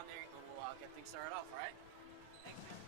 down there and we'll get things started off, all right? Thanks, man.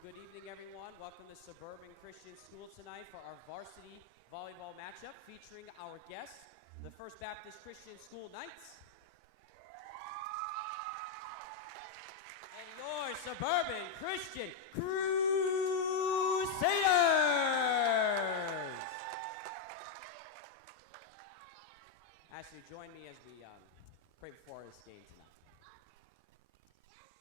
Good evening, everyone. Welcome to Suburban Christian School tonight for our varsity volleyball matchup featuring our guests, the First Baptist Christian School Knights and your Suburban Christian Crusaders. Ashley, join me as we pray before this game tonight.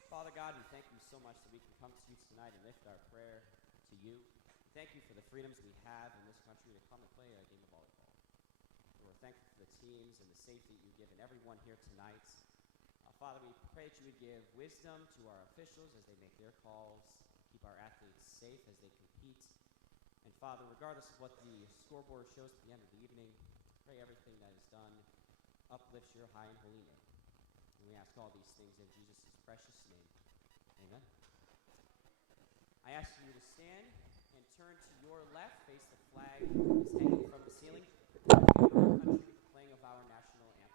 Father God, we thank you so much that we can come to you tonight and lift our prayer to you. Thank you for the freedoms we have in this country to come and play a game of volleyball. We're thankful for the teams and the safety that you've given everyone here tonight. Father, we pray that you would give wisdom to our officials as they make their calls, keep our athletes safe as they compete. And Father, regardless of what the scoreboard shows at the end of the evening, pray everything that is done uplifts your high and holy name. And we ask all these things in Jesus' precious name. Amen. I ask you to stand and turn to your left, face the flag that is hanging from the ceiling, of our country, playing of our national anthem.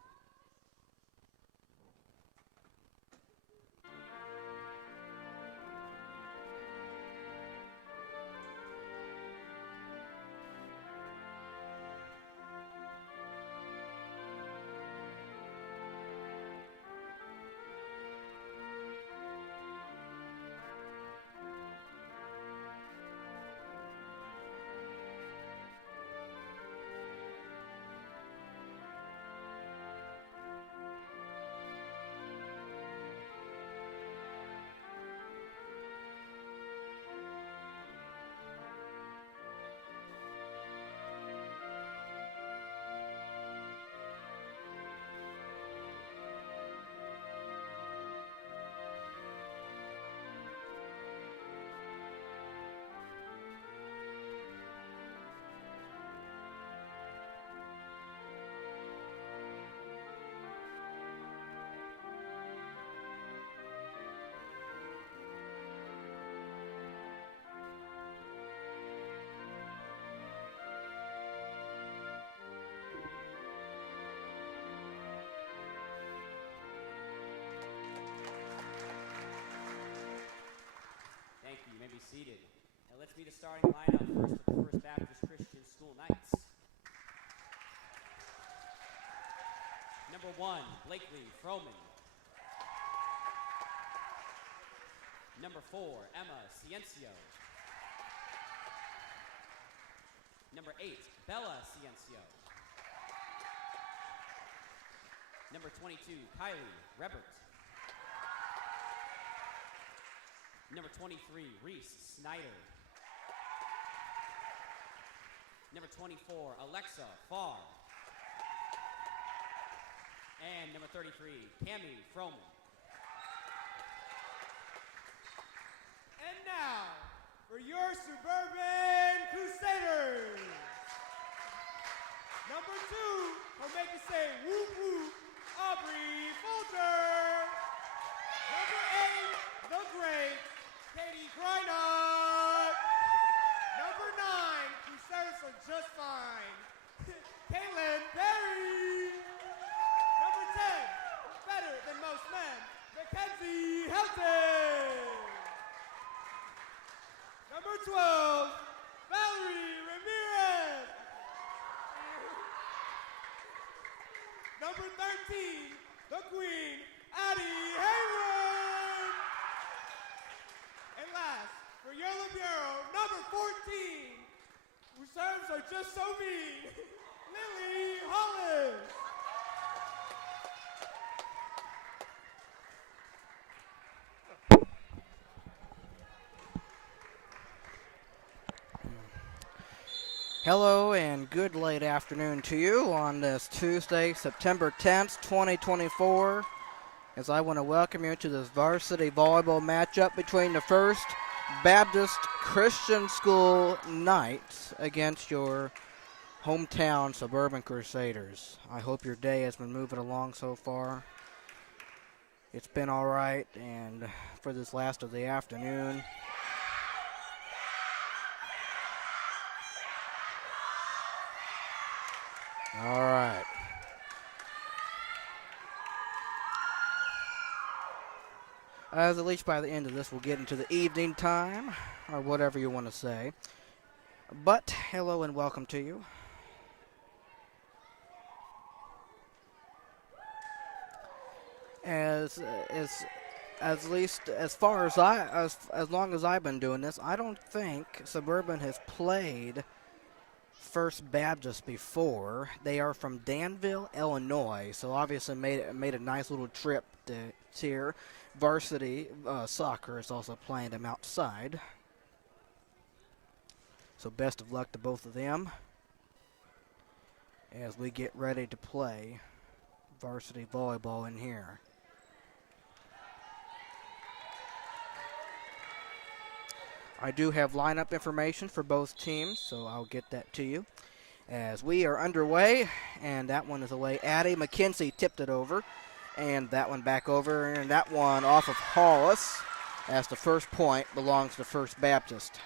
seated. And let's meet the starting lineup first with the First Baptist Christian School Knights. Number 1, Blakely Froman. Number 4, Emma Ciencio. Number 8, Bella Ciencio. Number 22, Kylie Rebert. Number 23, Reese Snyder. Number 24, Alexa Farr. And number 33, Cammie Froman. And now, for your Suburban Crusaders. Number 2, who'll make it say whoop whoop, Aubrey Folger. Number 8, the great Katie Kreinock. Number 9, who serves her just fine, Kaylin Perry. Number 10, better than most men, Mackenzie Helton. Number 12, Valerie Ramirez. Number 13, the Queen, Addie Hayward. And last, for your libero, number 14, who serves are just so mean, Lily Hollis. Hello and good late afternoon to you on this Tuesday, September 10th, 2024, as I want to welcome you to this varsity volleyball matchup between the First Baptist Christian School Knights against your hometown Suburban Crusaders. I hope your day has been moving along so far. It's been all right, and for this last of the afternoon, all right. As at least by the end of this, we'll get into the evening time, or whatever you want to say. But hello and welcome to you. As least as far as as long as I've been doing this, I don't think Suburban has played First Baptist before. They are from Danville, Illinois, so obviously made a nice little trip to here. Varsity soccer is also playing them outside, so best of luck to both of them as we get ready to play varsity volleyball in here. I do have lineup information for both teams, so I'll get that to you as we are underway. And that one is away. Addie McKenzie tipped it over, and that one back over, and that one off of Hollis as the first point belongs to First Baptist.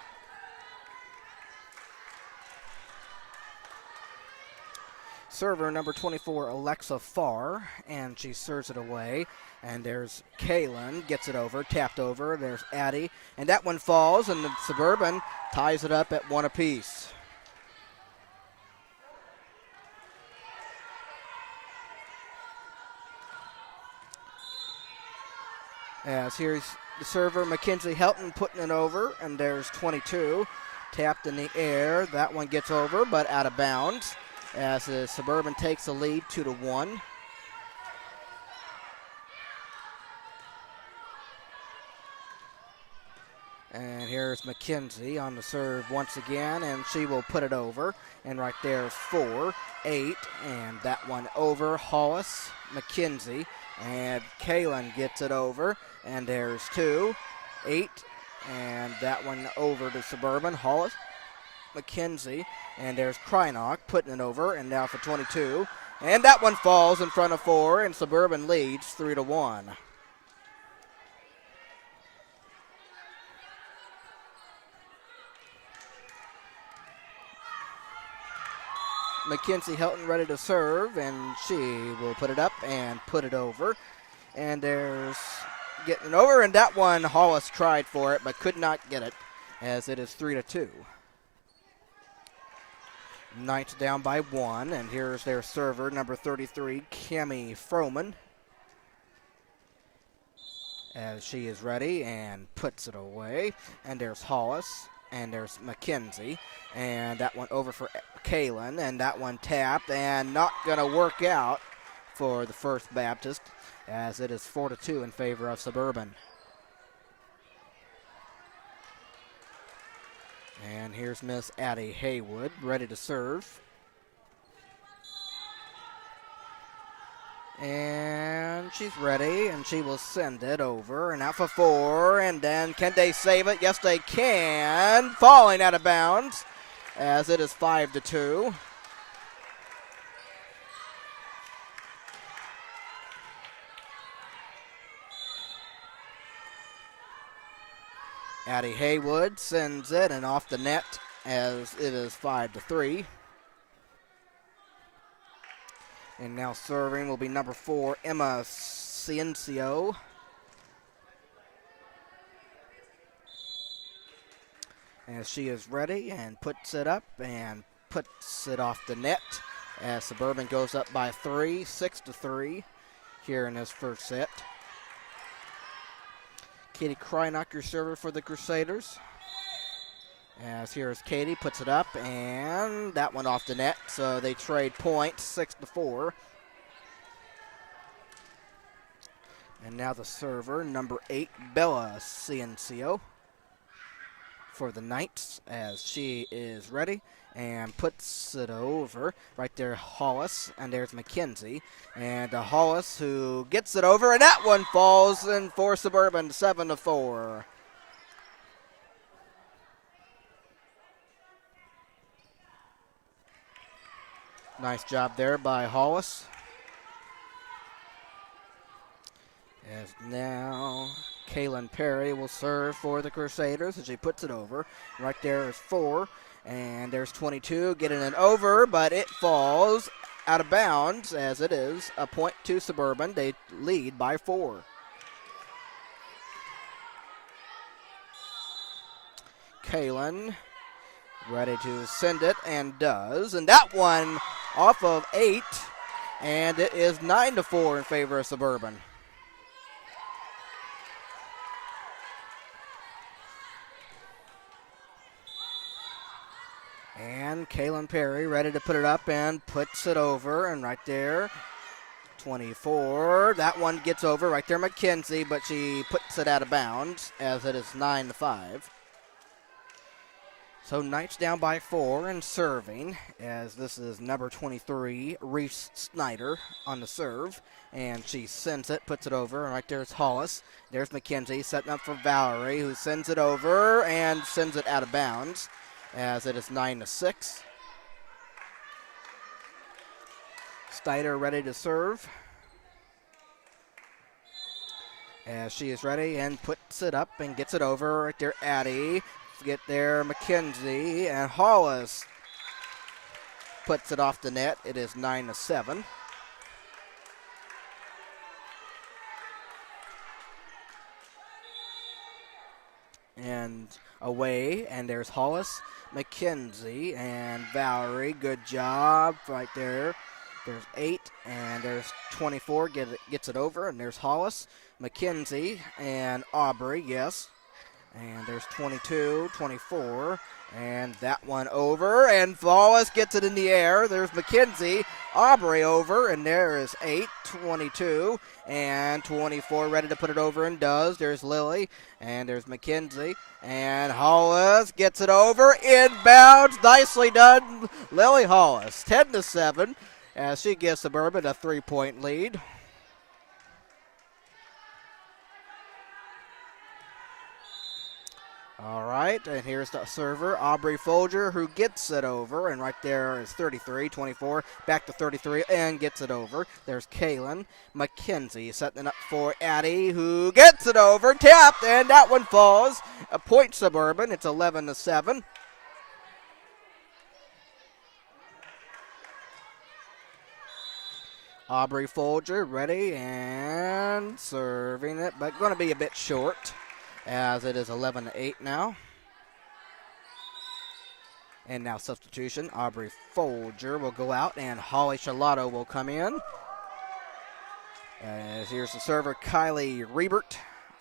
Server number 24, Alexa Farr, and she serves it away. And there's Kaylin, gets it over, tapped over. There's Addie, and that one falls, and the Suburban ties it up at 1 apiece. As here's the server, Mackenzie Helton, putting it over, and there's 22, tapped in the air. That one gets over, but out of bounds, as the Suburban takes the lead 2-1. And here's McKenzie on the serve once again, and she will put it over. And right there, 4-8, and that one over. Hollis, McKenzie, and Kaylin gets it over. And there's 2-8, and that one over to Suburban. Hollis, McKenzie, and there's Kreinock putting it over, and now for 22. And that one falls in front of 4, and Suburban leads 3-1. Mackenzie Helton ready to serve, and she will put it up and put it over. And there's getting it over, and that one Hollis tried for it but could not get it. as it is 3-2. Knights down by 1, and here's their server, number 33, Cami Froman, as she is ready and puts it away. And there's Hollis, and there's McKenzie, and that one over for Kaylin, and that one tapped and not going to work out for the First Baptist, as it is 4-2 in favor of Suburban. And here's Miss Addie Haywood ready to serve. And she's ready, and she will send it over. And out for 4, and then can they save it? Yes, they can. Falling out of bounds, as it is 5-2. Addie Haywood sends it and off the net, as it is 5-3. And now serving will be number 4, Emma Ciencio. As she is ready and puts it up and puts it off the net, as Suburban goes up by 3, 6-3 here in this first set. Katie Krynock, your server for the Crusaders. As here's Katie, puts it up, and that one off the net, so they trade points, 6-4. And now the server, number 8, Bella Ciencio, for the Knights, as she is ready and puts it over. Right there, Hollis, and there's McKenzie. And Hollis, who gets it over, and that one falls in for Suburban, 7-4. Nice job there by Hollis. As now Kaylin Perry will serve for the Crusaders as she puts it over. Right there is 4, and there's 22 getting it over, but it falls out of bounds, as it is a point to Suburban. They lead by 4. Kaylin ready to send it, and does, and that one off of 8, and it is 9-4 in favor of Suburban. And Kaylin Perry ready to put it up and puts it over, and right there, 24. That one gets over. Right there, McKenzie, but she puts it out of bounds, as it is 9-5. So Knights down by 4 and serving, as this is number 23, Reese Snyder on the serve. And she sends it, puts it over, and right there's Hollis. There's McKenzie setting up for Valerie, who sends it over and sends it out of bounds, as it is 9-6. Snyder ready to serve, as she is ready and puts it up and gets it over. Right there, Addie. Get there, McKenzie, and Hollis puts it off the net. It is 9-7. And away, and there's Hollis, McKenzie, and Valerie. Good job right there. There's 8, and there's 24. Gets it over, and there's Hollis, McKenzie, and Aubrey, yes. And there's 22, 24, and that one over, and Hollis gets it in the air. There's McKenzie, Aubrey over, and there is 8, 22, and 24 ready to put it over, and does. There's Lily, and there's McKenzie, and Hollis gets it over, inbounds, nicely done, Lily Hollis, 10-7, as she gives Suburban a 3-point lead. All right, and here's the server, Aubrey Folger, who gets it over, and right there is 33, 24, back to 33, and gets it over. There's Kaylin McKenzie setting it up for Addie, who gets it over, tapped, and that one falls. A point Suburban, it's 11-7. Aubrey Folger ready and serving it, but going to be a bit short, as it is 11-8 now. And now substitution. Aubrey Folger will go out, and Holly Charlotto will come in. As here's the server, Kylie Riebert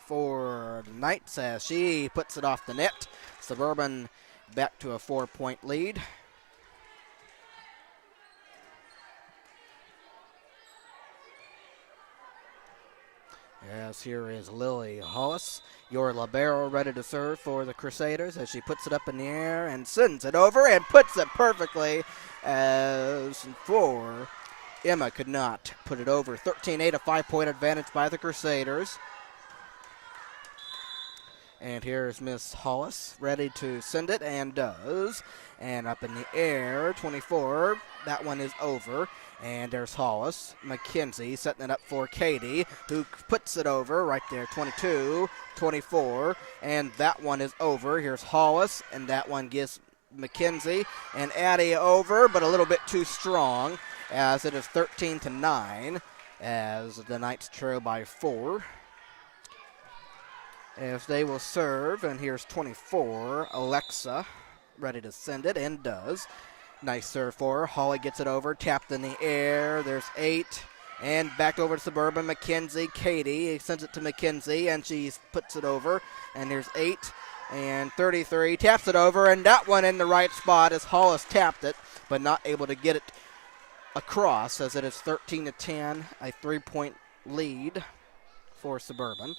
for the Knights as she puts it off the net. Suburban back to a 4-point lead. As here is Lily Hollis, your libero, ready to serve for the Crusaders as she puts it up in the air and sends it over and puts it perfectly as for Emma could not put it over. 13-8, a 5-point advantage by the Crusaders. And here's Miss Hollis ready to send it and does. And up in the air, 24, that one is over. And there's Hollis. McKenzie setting it up for Katie, who puts it over right there, 22, 24. And that one is over. Here's Hollis, and that one gives McKenzie and Addie over, but a little bit too strong, as it is 13-9, as the Knights trail by 4. As they will serve, and here's 24, Alexa, ready to send it, and does. Nice serve for her. Holly gets it over, tapped in the air. There's 8, and back over to Suburban. McKenzie, Katie sends it to McKenzie, and she puts it over. And there's 8, and 33, taps it over, and that one in the right spot as Hollis tapped it, but not able to get it across, as it is 13-10, a 3-point lead for Suburban.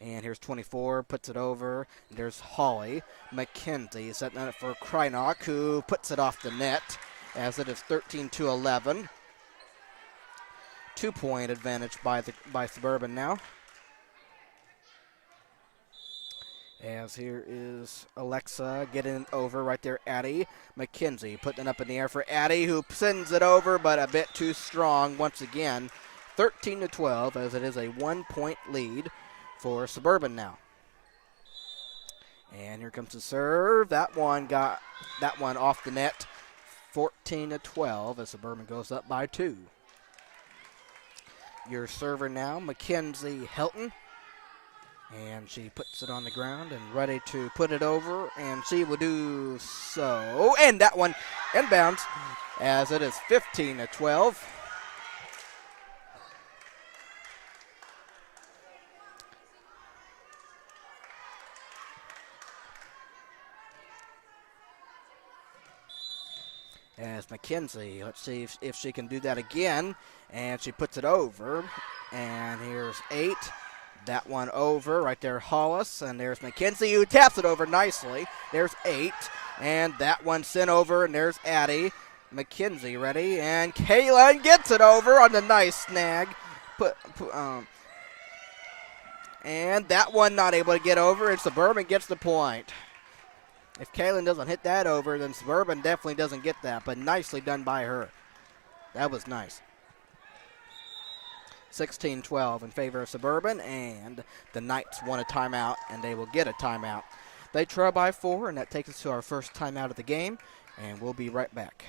And here's 24, puts it over. There's Holly. McKenzie setting it up for Krynock, who puts it off the net, as it is 13-11. 2-point advantage by Suburban now. As here is Alexa getting it over right there, Addie. McKenzie putting it up in the air for Addie, who sends it over, but a bit too strong once again. 13-12, as it is a 1-point lead for Suburban now. And here comes the serve. That one got that one off the net. 14-12 as Suburban goes up by 2. Your server now, Mackenzie Helton. And she puts it on the ground and ready to put it over, and she will do so. And that one inbounds, as it is 15-12. As McKenzie, let's see if she can do that again. And she puts it over. And here's 8. That one over right there, Hollis. And there's McKenzie, who taps it over nicely. There's 8. And that one sent over. And there's Addie. McKenzie ready. And Kaylin gets it over on the nice snag. And that one not able to get over. And Suburban gets the point. If Kaylin doesn't hit that over, then Suburban definitely doesn't get that, but nicely done by her. That was nice. 16-12 in favor of Suburban, and the Knights want a timeout, and they will get a timeout. They trail by 4, and that takes us to our first timeout of the game, and we'll be right back.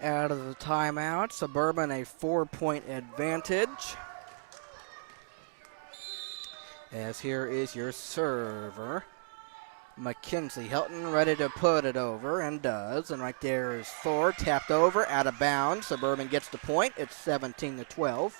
Out of the timeout, Suburban a 4-point advantage. As here is your server, Mackenzie Helton, ready to put it over, and does. And right there is 4, tapped over, out of bounds. Suburban gets the point. It's 17-12.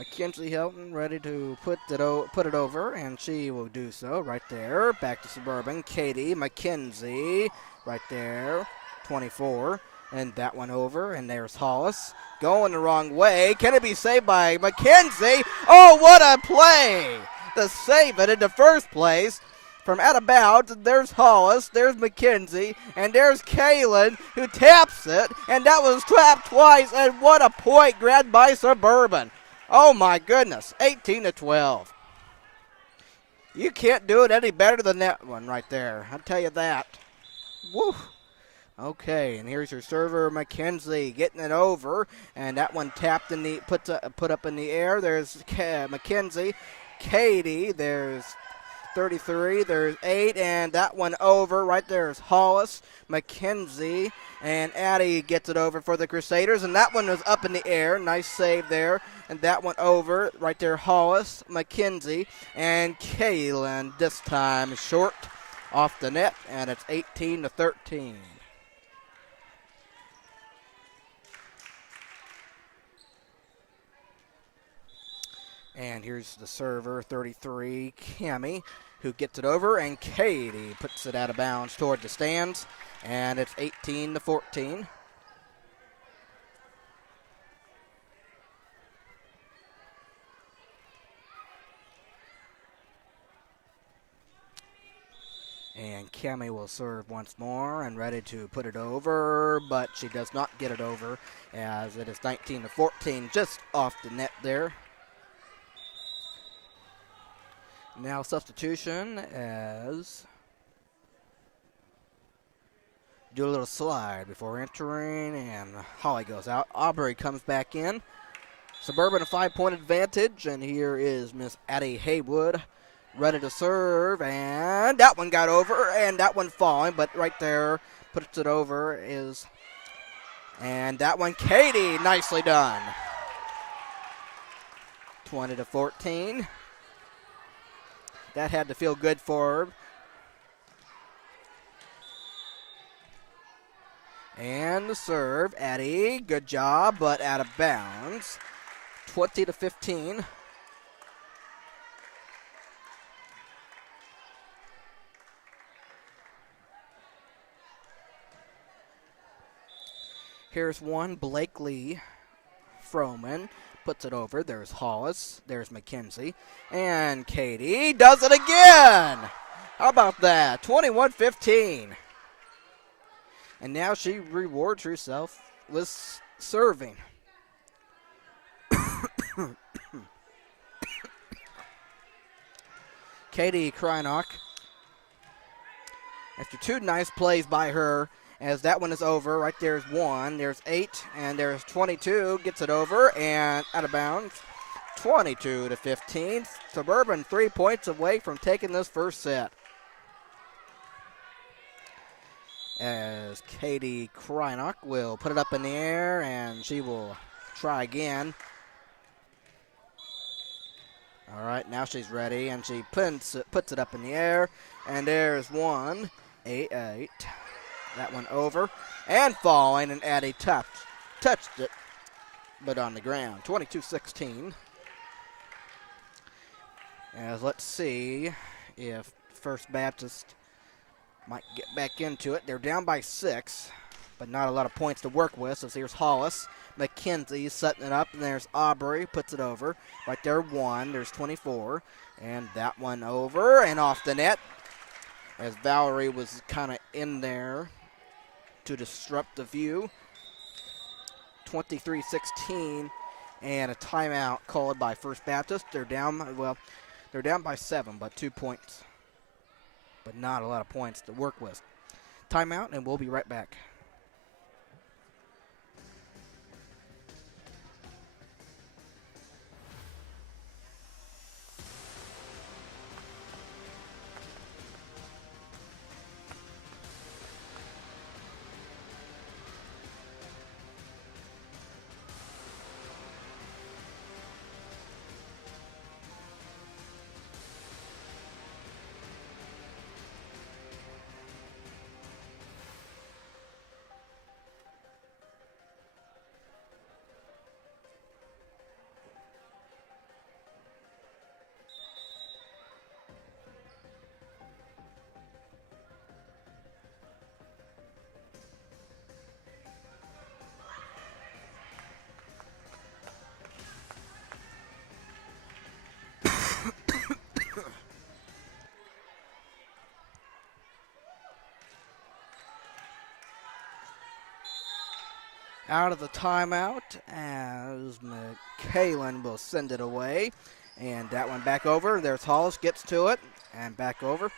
Mackenzie Hilton ready to put it over, and she will do so right there. Back to Suburban. Katie Mackenzie right there, 24. And that one over, and there's Hollis. Going the wrong way. Can it be saved by Mackenzie? Oh, what a play to save it in the first place. From out of bounds, there's Hollis, there's Mackenzie, and there's Kaylin who taps it, and that was tapped twice, and what a point grabbed by Suburban. Oh my goodness, 18-12. You can't do it any better than that one right there. I'll tell you that. Woo. Okay, and here's your server, Mackenzie, getting it over, and that one tapped in the put up in the air. There's Mackenzie, Katie. There's 33. There's 8, and that one over. Right there is Hollis, Mackenzie, and Addie gets it over for the Crusaders, and that one was up in the air. Nice save there. And that one over. Right there, Hollis, Mackenzie, and Kaylin. This time short off the net, and it's 18-13. And here's the server, 33, Cammie, who gets it over, and Katie puts it out of bounds toward the stands, and it's 18-14. And Cammie will serve once more and ready to put it over, but she does not get it over as it is 19-14, just off the net there. Now substitution as do a little slide before entering, and Holly goes out. Aubrey comes back in. Suburban a 5-point advantage, and here is Miss Addie Haywood ready to serve, and that one got over, and that one falling, but right there puts it over is, and that one, Katie, nicely done. 20-14. That had to feel good for her. And the serve, Addie, good job, but out of bounds. 20-15. Here's one, Blakely Froman puts it over. There's Hollis, there's Mackenzie, and Katie does it again. How about that? 21-15. And now she rewards herself with serving. Katie Krynock, after 2 nice plays by her, as that one is over. Right there's 1, there's 8, and there's 22. Gets it over and out of bounds. 22-15. Suburban 3 points away from taking this first set. As Katie Krynock will put it up in the air, and she will try again. All right, now she's ready, and she puts it up in the air, and there's 1, 8. That one over and falling, and Addie touched it, but on the ground. 22-16. As let's see if First Baptist might get back into it. They're down by 6, but not a lot of points to work with. So here's Hollis. Mackenzie setting it up, and there's Aubrey, puts it over. Right there, 1. There's 24. And that one over and off the net, as Valerie was kind of in there to disrupt the view. 23-16, and a timeout called by First Baptist. They're down by 7, but 2 points, but not a lot of points to work with. Timeout, and we'll be right back. out of the timeout as McKalen will send it away. And that one back over. There's Hollis, gets to it, and back over.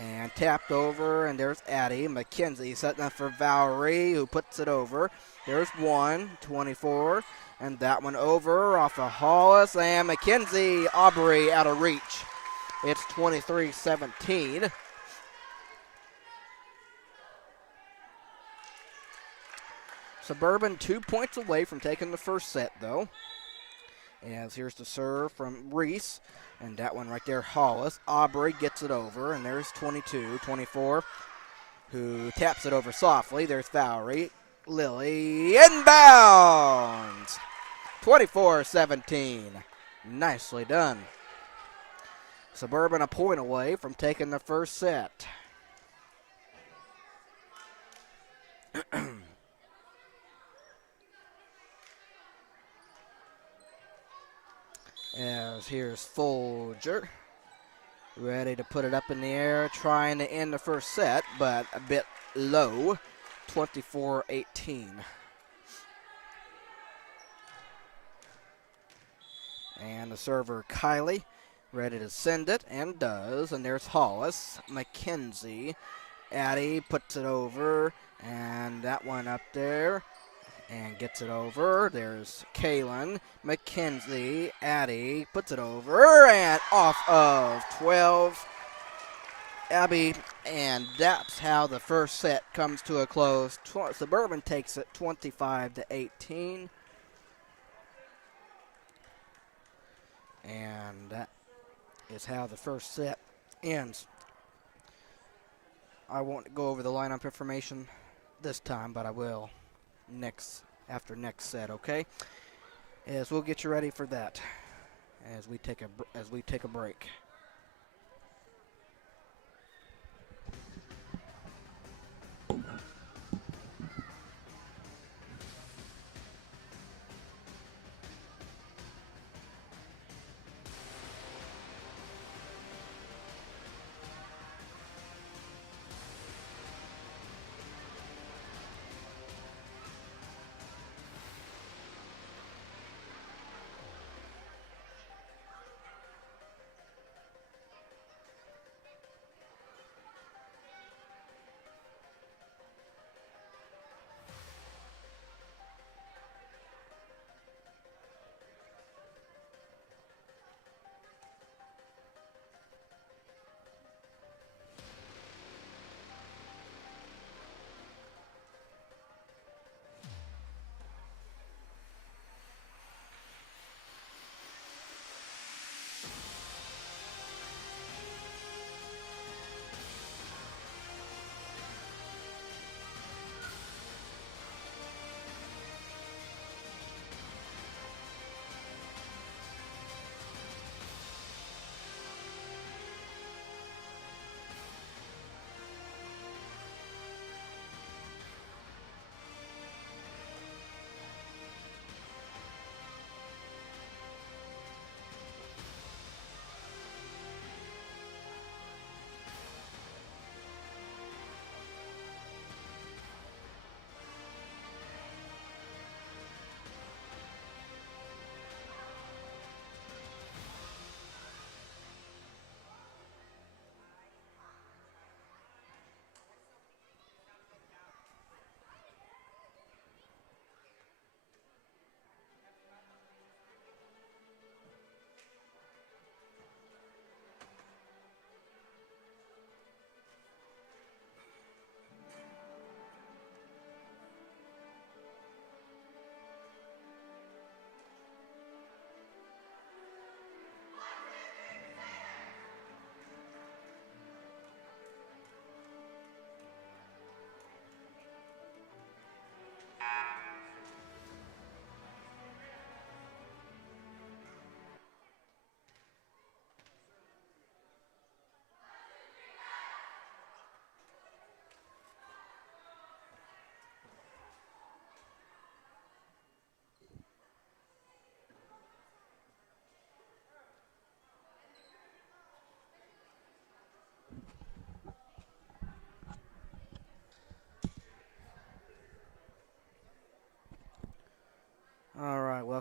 And tapped over, and there's Addie. McKenzie setting up for Valerie, who puts it over. There's 24, and that one over off of Hollis, and McKenzie, Aubrey out of reach. It's 23-17. Suburban 2 points away from taking the first set, though. As here's the serve from Reese. And that one right there, Hollis. Aubrey gets it over, and there's 24, who taps it over softly. There's Valerie. Lily, inbounds. 24-17. Nicely done. Suburban a point away from taking the first set. As here's Folger, ready to put it up in the air, trying to end the first set, but a bit low, 24-18. And the server, Kylie, ready to send it, and does, and there's Hollis, McKenzie, Addie puts it over, and that one up there, and gets it over. There's Kaylin, McKenzie, Addie puts it over, and off of 12. Abby, and that's how the first set comes to a close. Suburban takes it 25-18. And that is how the first set ends. I won't go over the lineup information this time, but I will after next set, okay? As we'll get you ready for that as we take a break.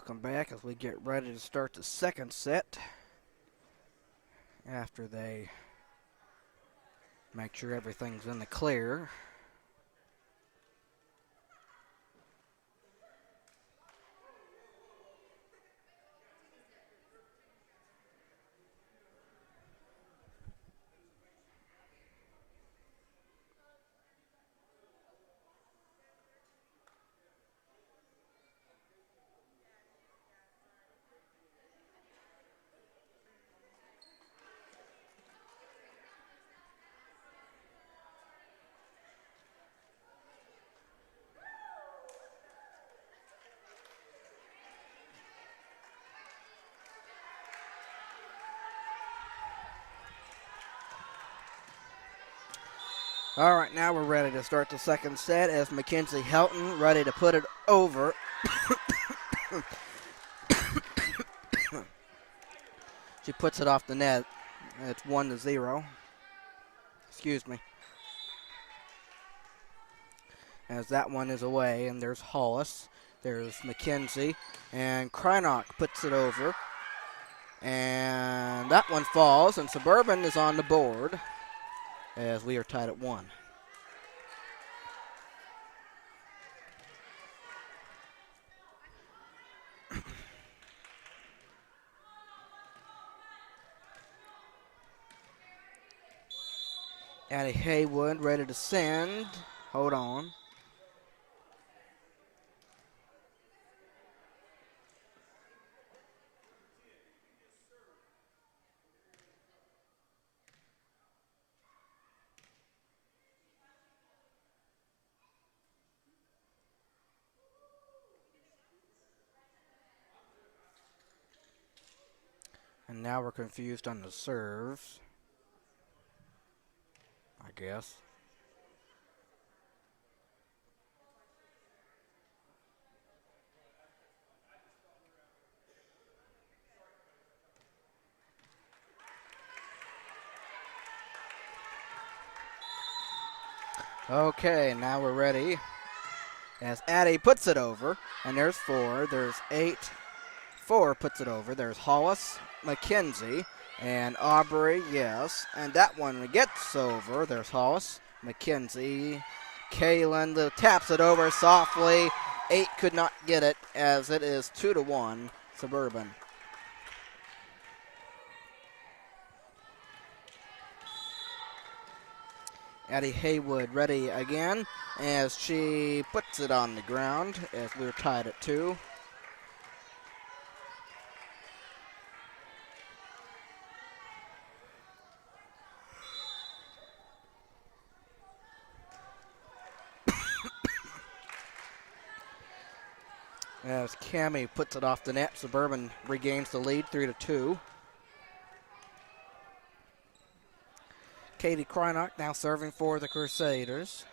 welcome back as we get ready to start the second set after they make sure everything's in the clear. All right, now we're ready to start the second set as Mackenzie Helton ready to put it over. She puts it off the net. It's 1-0. Excuse me. As that one is away, and there's Hollis. There's Mackenzie, and Krynock puts it over. And that one falls, and Suburban is on the board as we are tied at 1. Addie Haywood ready to send. Hold on. And now we're confused on the serves, I guess. Okay, now we're ready. As Addie puts it over, and there's 4, there's 8. 4 puts it over. There's Hollis, Mackenzie, and Aubrey, yes. And that one gets over. There's Hollis, Mackenzie, Kaylin taps it over softly. 8 could not get it as it is 2-1 Suburban. Addie Haywood ready again as she puts it on the ground as we're tied at 2. As Cammie puts it off the net, Suburban regains the lead 3-2. Katie Krynock now serving for the Crusaders.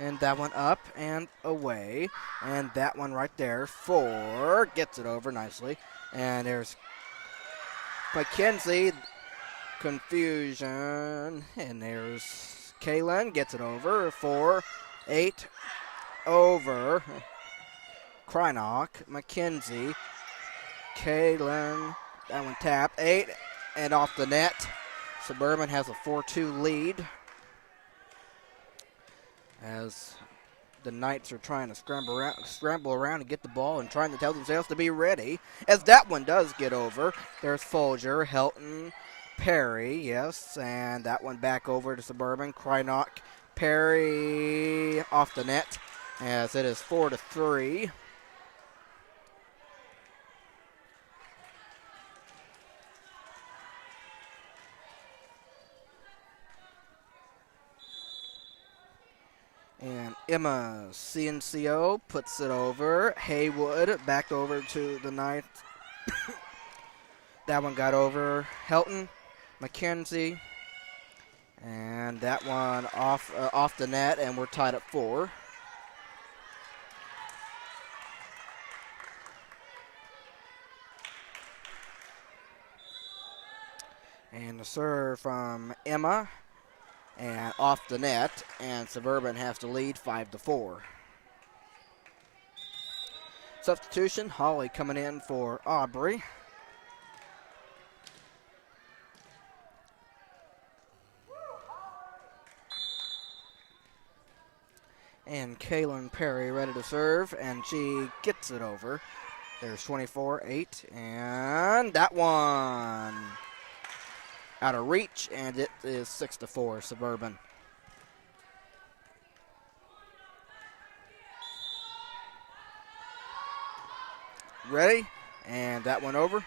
And that one up and away. And that one right there, 4, gets it over nicely. And there's Mackenzie, confusion. And there's Kaylin, gets it over, 4, 8, over. Krynock, Mackenzie, Kaylin, that one tapped, 8, and off the net. Suburban has a 4-2 lead as the Knights are trying to scramble around and get the ball and trying to tell themselves to be ready. As that one does get over, there's Folger, Helton, Perry, yes, and that one back over to Suburban. Krynock, Perry off the net as it is 4-3. And Emma CNCO puts it over. Haywood back over to the Knights. That one got over. Helton, Mackenzie, and that one off the net, and we're tied at 4. And the serve from Emma. And off the net, and Suburban has to lead 5-4. Substitution, Holly coming in for Aubrey. And Kaylin Perry ready to serve, and she gets it over. There's 24-8, and that one out of reach, and it is 6-4 Suburban. Ready, and that one over.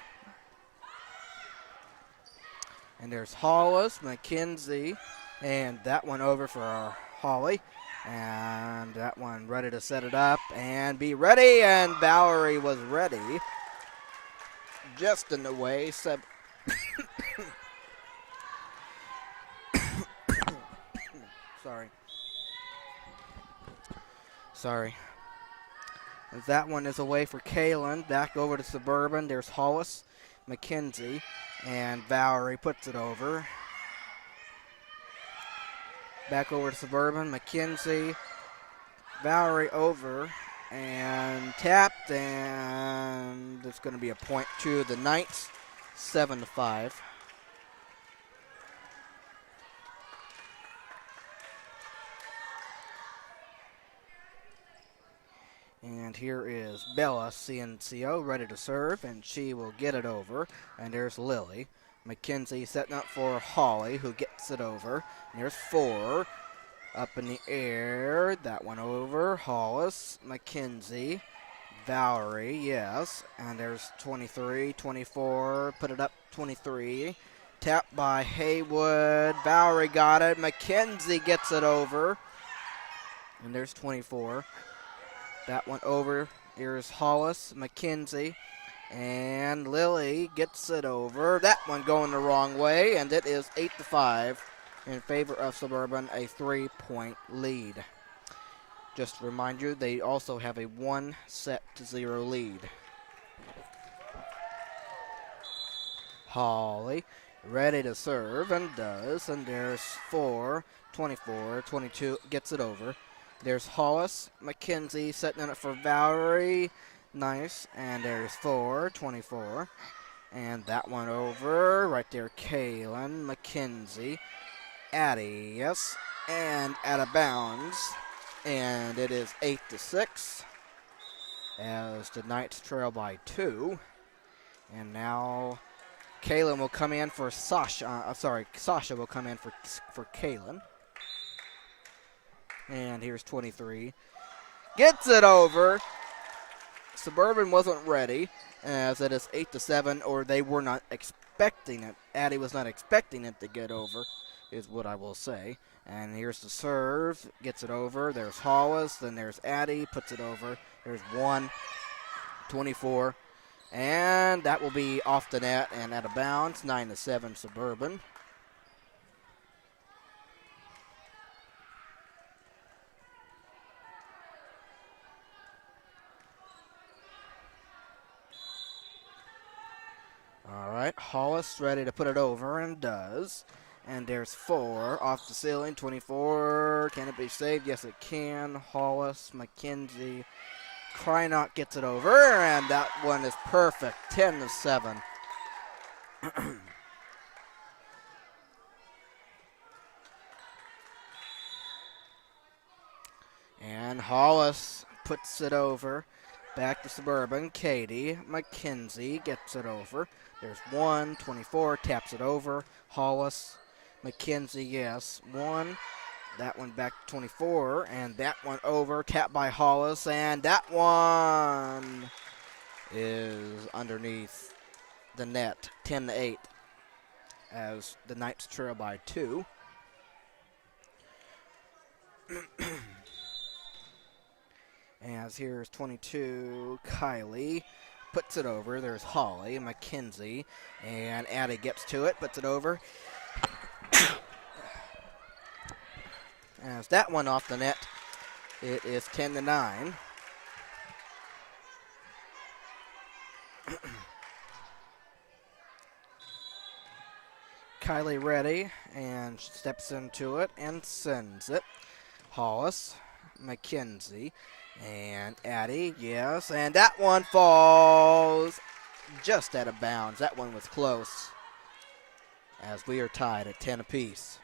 And there's Hollis, McKenzie, and that one over for Holly. And that one ready to set it up and be ready, and Valerie was ready. Just in the way. Sorry. That one is away for Kaylin. Back over to Suburban. There's Hollis, McKenzie, and Valerie puts it over. Back over to Suburban, McKenzie, Valerie over, and tapped, and it's going to be a point to the Knights, 7-5. And here is Bella Ciencio ready to serve, and she will get it over. And there's Lily. McKenzie setting up for Holly, who gets it over. And there's 4 up in the air. That one over. Hollis, McKenzie, Valerie, yes. And there's 23, 24. Put it up, 23. Tapped by Haywood. Valerie got it. McKenzie gets it over. And there's 24. That one over. Here's Hollis, McKenzie, and Lily gets it over. That one going the wrong way, and it is 8-5 in favor of Suburban, a 3-point lead. Just to remind you, they also have a 1-0 lead. Holly ready to serve, and does, and there's 4, 24, 22, gets it over. There's Hollis, McKenzie setting it up for Valerie. Nice. And there's 4, 24. And that one over. Right there, Kaylin, McKenzie, Addie, yes. And out of bounds. And it is 8-6 as the Knights trail by 2. And now Kaylin will come in for Sasha. Sasha will come in for Kaylin. And here's 23. Gets it over. Suburban wasn't ready, as it is 8-7, or they were not expecting it. Addie was not expecting it to get over, is what I will say. And here's the serve. Gets it over. There's Hollis. Then there's Addie. Puts it over. There's 1, 24. And that will be off the net and out of bounds. 9-7 Suburban. All right, Hollis ready to put it over, and does. And there's 4 off the ceiling, 24. Can it be saved? Yes, it can. Hollis, McKenzie, Krynot gets it over, and that one is perfect, 10-7. And Hollis puts it over. Back to Suburban. Katie McKenzie gets it over. There's 1, 24, taps it over. Hollis, McKenzie, yes. 1. That one back to 24, and that one over. Tapped by Hollis, and that one is underneath the net. 10-8 as the Knights trail by 2. As here's 22, Kylie puts it over. There's Holly, McKenzie, and Addie gets to it, puts it over. As that one off the net, it is 10-9. Kylie ready and steps into it and sends it. Hollis, McKenzie, And Addie, yes, and that one falls just out of bounds. That one was close, as we are tied at 10 apiece.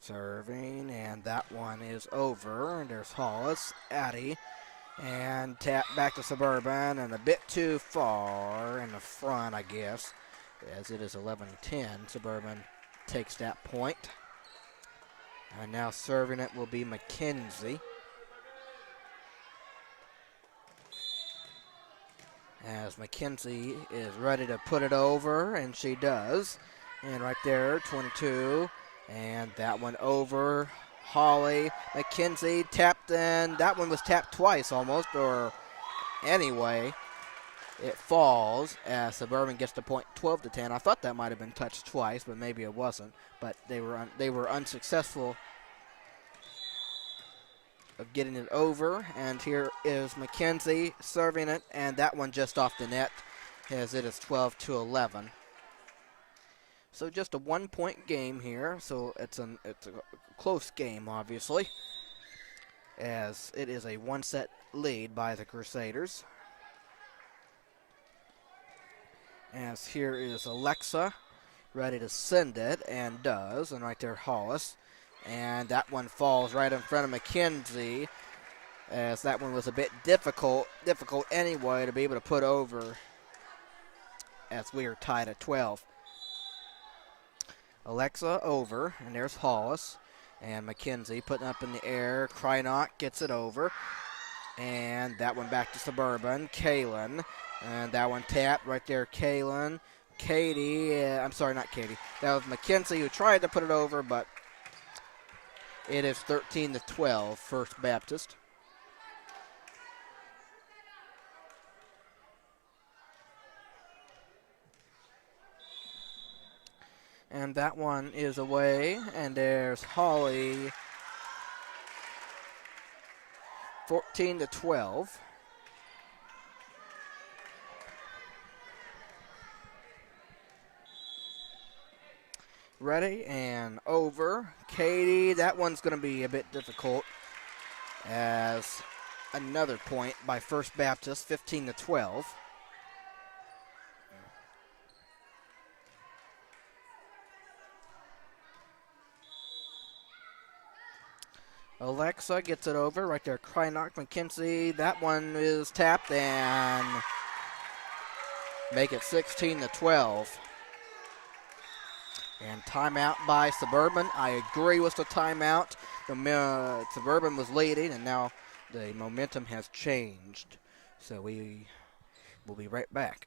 Serving, and that one is over. And there's Hollis, Addie, and tap back to Suburban, and a bit too far in the front, I guess, as it is 11-10. Suburban takes that point. And now serving it will be McKenzie. As McKenzie is ready to put it over, and she does. And right there, 22. And that one over. Holly, McKenzie tapped in. That one was tapped twice almost, or anyway. It falls as Suburban gets the point 12-10. I thought that might have been touched twice, but maybe it wasn't. But they were unsuccessful of getting it over. And here is McKenzie serving it, and that one just off the net as it is 12-11. So just a 1-point game here. So it's a close game, obviously, as it is a one-set lead by the Crusaders. As here is Alexa, ready to send it, and does. And right there, Hollis. And that one falls right in front of McKenzie, as that one was a bit difficult anyway to be able to put over, as we are tied at 12. Alexa over, and there's Hollis. And McKenzie putting up in the air. Krynock gets it over. And that one back to Suburban. Kaylin. And that one tapped right there, Kaylin. Katie, I'm sorry, not Katie. That was McKenzie who tried to put it over, but it is 13-12, First Baptist. And that one is away, and there's Holly. 14-12. Ready and over. Katie, that one's going to be a bit difficult, as another point by First Baptist, 15-12. Alexa gets it over right there. Krynock, McKenzie. That one is tapped and make it 16-12. And timeout by Suburban. I agree with the timeout. Suburban was leading, and now the momentum has changed. So we will be right back.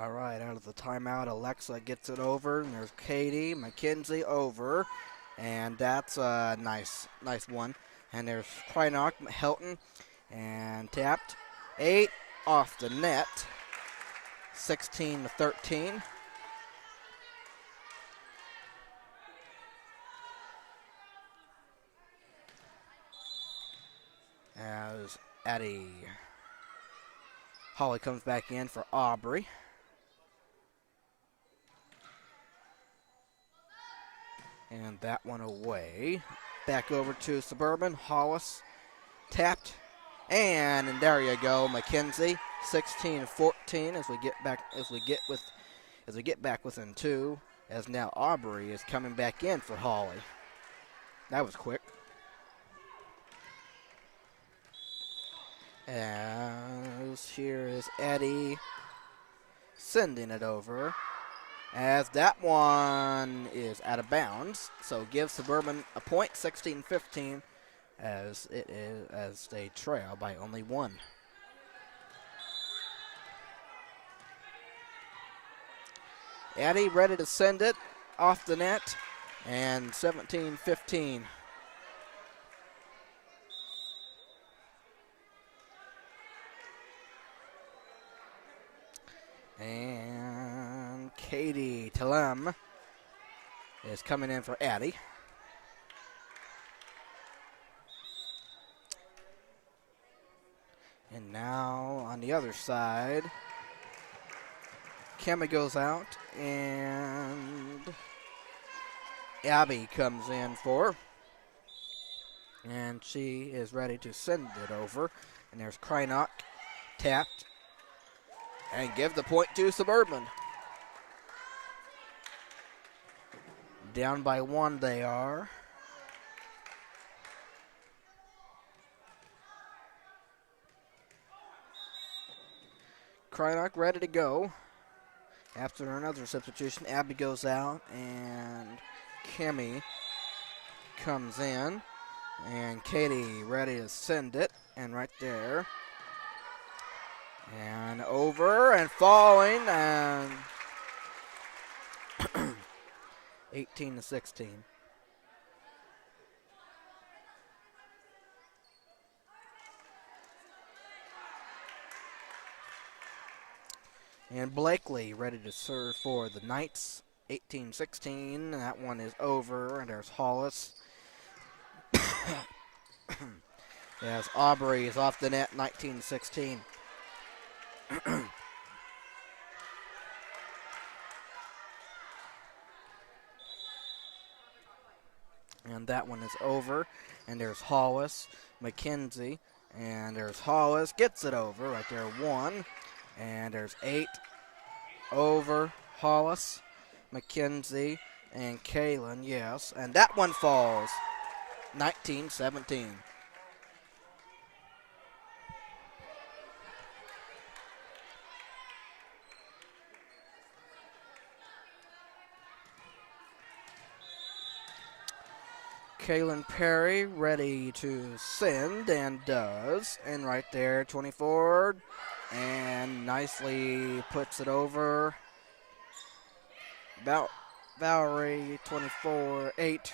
All right, out of the timeout, Alexa gets it over, and there's Katie, McKenzie over, and that's a nice one. And there's Krynock, Helton, and tapped. 8 off the net, 16-13. As Addie Holly comes back in for Aubrey. And that one away. Back over to Suburban. Hollis tapped. And there you go, McKenzie. 16-14 as we get as we get back within 2, as now Aubrey is coming back in for Holly. That was quick. As here is Eddie sending it over, as that one is out of bounds. So give Suburban a point, 16-15, as they trail by only 1. Eddie ready to send it off the net, and 17-15. And Katie Telem is coming in for Addie. And now on the other side, Kemi goes out and Abby comes in for, and she is ready to send it over. And there's Krynock tapped and give the point to Suburban. Down by 1 they are. Krynock ready to go. After another substitution, Abby goes out and Kemi comes in. And Katie ready to send it. And right there. And over and falling, and 18-16. And Blakely ready to serve for the Knights, 18-16. That one is over, and there's Hollis. As Aubrey is off the net, 19-16. And that one is over. And there's Hollis, McKenzie, and there's Hollis, gets it over right there, 1. And there's 8 over Hollis, McKenzie, and Kaylin, yes. And that one falls, 19-17. Kaylin Perry ready to send, and does. And right there, 24, and nicely puts it over. Valerie, 24, 8.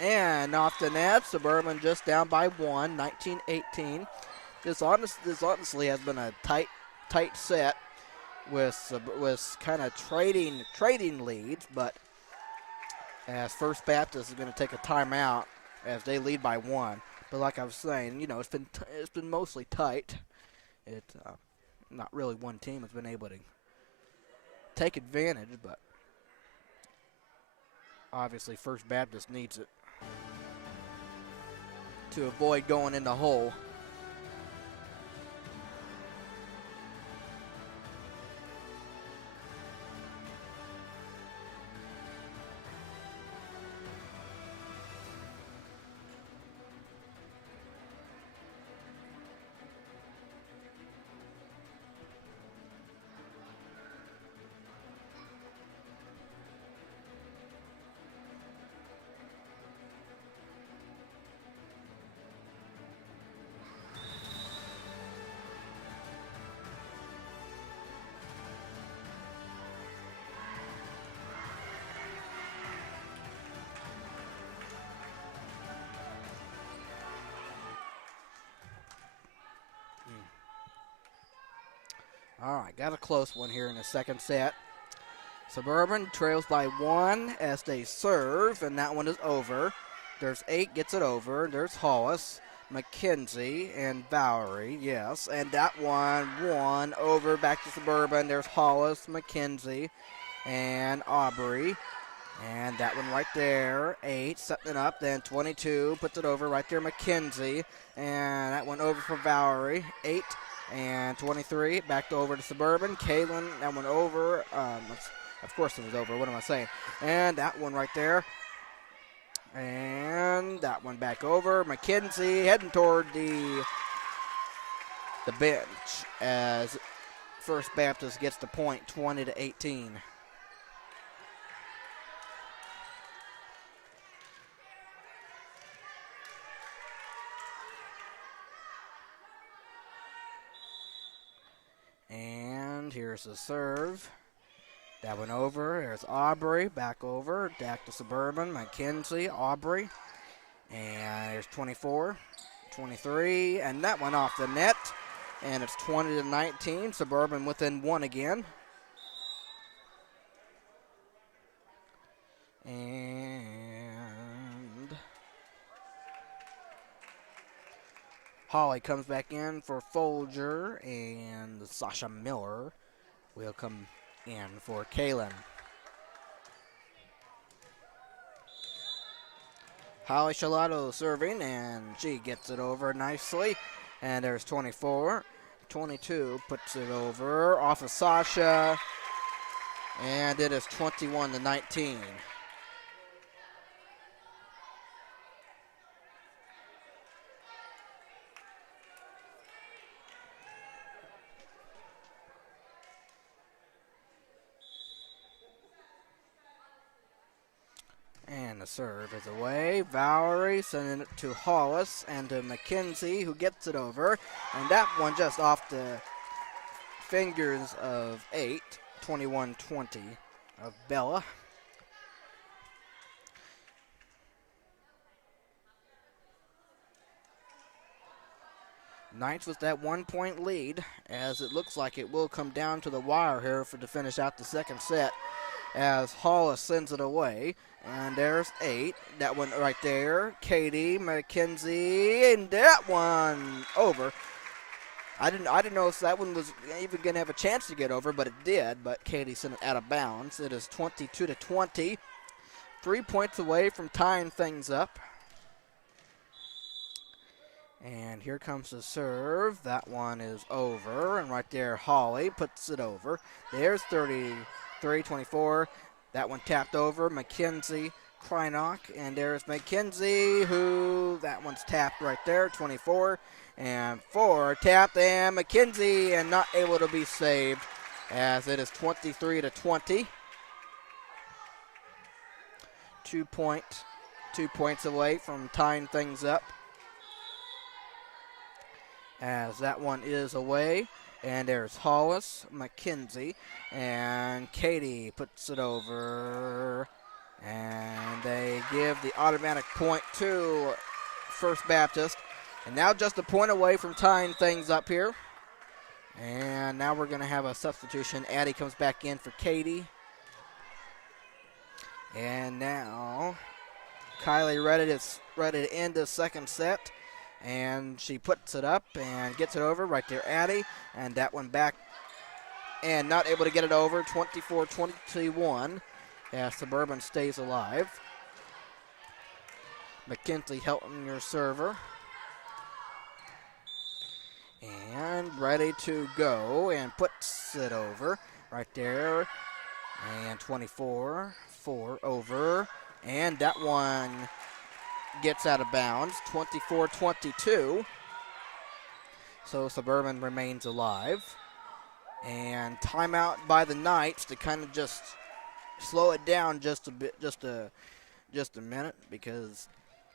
And off the net, Suburban just down by 1, 19-18. This honestly has been a tight set with kind of trading leads, but as First Baptist is going to take a timeout as they lead by 1. But like I was saying, you know, it's been mostly tight. It's not really one team has been able to take advantage, but obviously First Baptist needs it to avoid going in the hole. All right, got a close one here in the second set. Suburban trails by 1 as they serve, and that one is over. There's 8, gets it over. There's Hollis, McKenzie, and Valerie, yes. And that one over back to Suburban. There's Hollis, McKenzie, and Aubrey. And that one right there, 8, setting it up. Then 22, puts it over right there, McKenzie. And that one over for Valerie, 8. And 23, back over to Suburban. Kaylin, that one over. Of course it was over. What am I saying? And that one right there. And that one back over. McKenzie heading toward the bench as First Baptist gets the point, 20-18. And here's the serve. That one over. There's Aubrey. Back over. Back to Suburban. McKenzie. Aubrey. And there's 24. 23. And that one off the net. And it's 20-19. Suburban within one again. And Holly comes back in for Folger. And Sasha Miller will come in for Kaylin. Holly Shalato serving, and she gets it over nicely. And there's 24. 22 puts it over off of Sasha. And it is 21-19. And the serve is away. Valerie sending it to Hollis and to McKenzie, who gets it over. And that one just off the fingers of 8, 21-20 of Bella. Knights with that 1-point lead, as it looks like it will come down to the wire here to finish out the second set, as Hollis sends it away. And there's 8. That one right there. Katie, McKenzie, and that one over. I didn't know if that one was even going to have a chance to get over, but it did. But Katie sent it out of bounds. It is 22-20. 3 points away from tying things up. And here comes the serve. That one is over. And right there, Holly puts it over. There's 33-24. That one tapped over. McKenzie, Kleinock. And there's McKenzie, who, that one's tapped right there. 24. And 4 tapped. And McKenzie, and not able to be saved, as it is 23-20. 2 points away from tying things up, as that one is away. And there's Hollis, McKenzie, and Katie puts it over. And they give the automatic point to First Baptist. And now just a point away from tying things up here. And now we're going to have a substitution. Addie comes back in for Katie. And now Kylie ready to end the second set. And she puts it up and gets it over. Right there, Addie. And that one back and not able to get it over. 24-21 as Suburban stays alive. McKenzie helping your server. And ready to go and puts it over. Right there. And 24-4 over. And that one gets out of bounds, 24-22. So Suburban remains alive. And timeout by the Knights to kind of just slow it down just a bit, just a minute, because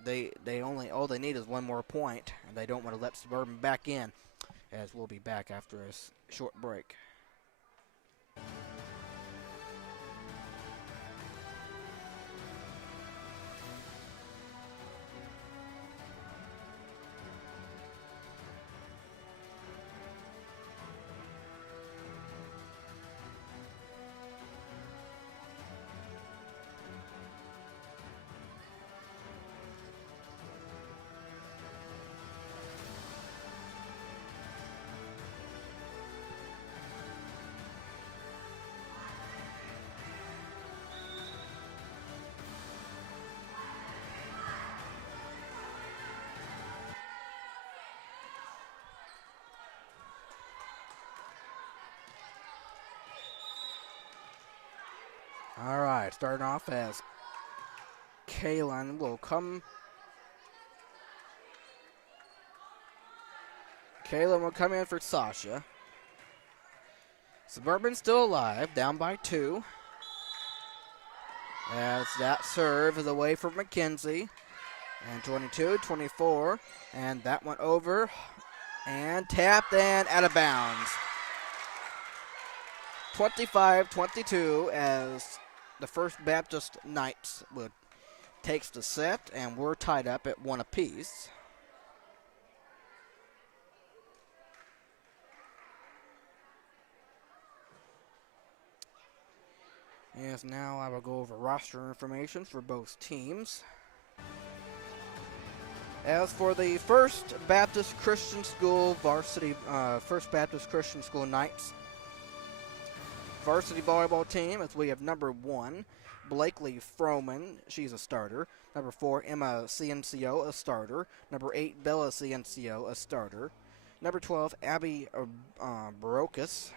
they all they need is one more point, and they don't want to let Suburban back in, as we'll be back after a short break. right, starting off as Kaylin will come. Kaylin will come in for Sasha. Suburban still alive, down by 2. As that serve is away from McKenzie. And 22, 24, and that one over. And tapped and out of bounds. 25-22 as the First Baptist Knights takes the set, and we're tied up at 1 apiece. As now I will go over roster information for both teams. As for the First Baptist Christian School Varsity, First Baptist Christian School Knights varsity volleyball team, as we have number 1, Blakely Froman, she's a starter. Number 4, Emma Ciencio, a starter. Number 8, Bella Ciencio, a starter. Number 12, Abby Barocas.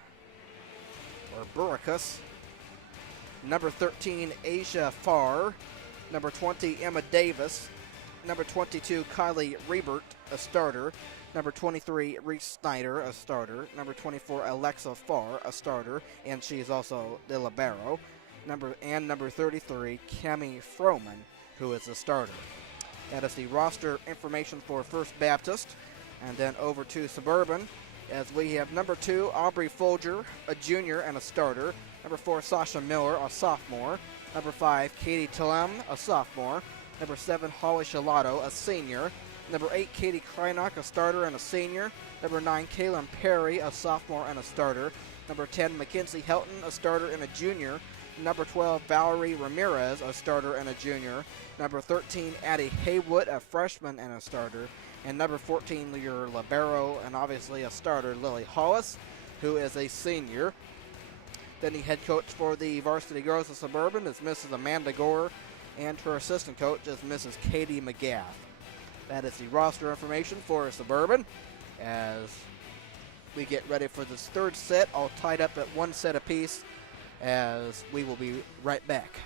Number 13, Asia Farr. Number 20, Emma Davis. Number 22, Kylie Rebert, a starter. Number 23, Reese Snyder, a starter. Number 24, Alexa Farr, a starter, and she's also the libero. Number 33, Cami Froman, who is a starter. That is the roster information for First Baptist. And then over to Suburban, as we have number 2, Aubrey Folger, a junior and a starter. Number 4, Sasha Miller, a sophomore. Number 5, Katie Tillem, a sophomore. Number 7, Holly Shalato, a senior. Number 8, Katie Kreinock, a starter and a senior. Number 9, Kaylin Perry, a sophomore and a starter. Number 10, Mackenzie Helton, a starter and a junior. Number 12, Valerie Ramirez, a starter and a junior. Number 13, Addie Haywood, a freshman and a starter. And number 14, your libero and obviously a starter, Lily Hollis, who is a senior. Then the head coach for the varsity girls of Suburban is Mrs. Amanda Gore, and her assistant coach is Mrs. Katie McGath. That is the roster information for Suburban as we get ready for this third set, all tied up at 1 set apiece, as we will be right back.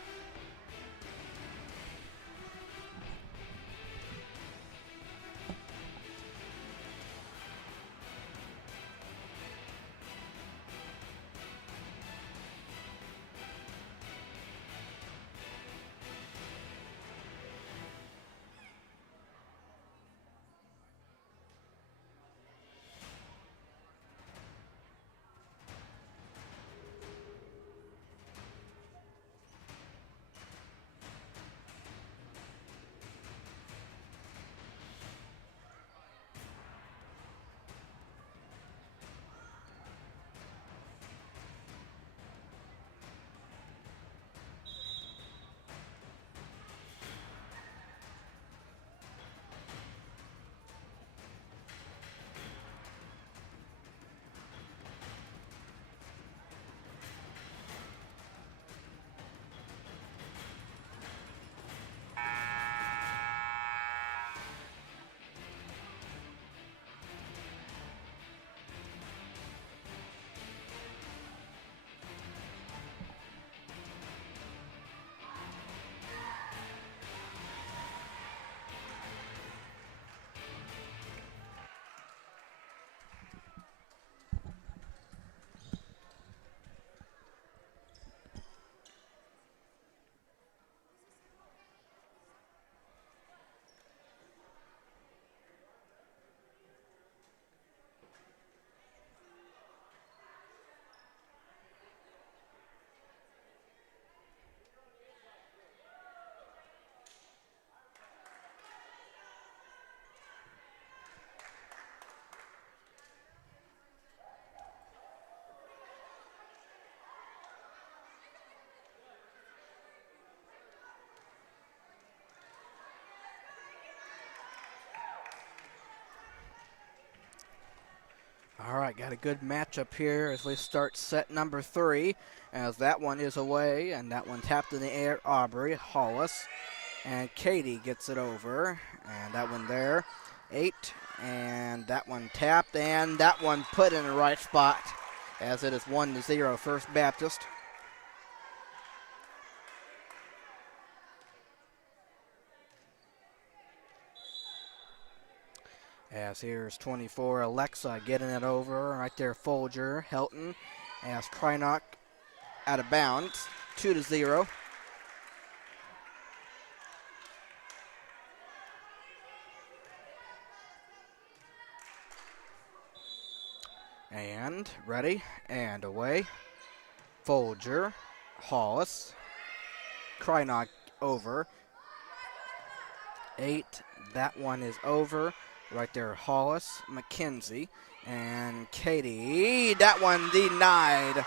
All right, got a good matchup here as we start set number 3, as that one is away, and that one tapped in the air, Aubrey Hollis. And Katie gets it over, and that one there, 8, and that one tapped, and that one put in the right spot, as it is 1-0 First Baptist. As here's 24, Alexa getting it over. Right there, Folger, Helton. As Krynock out of bounds, 2-0. And ready, and away. Folger, Hollis, Krynock over. 8, that one is over. Right there, Hollis, McKenzie, and Katie. That one denied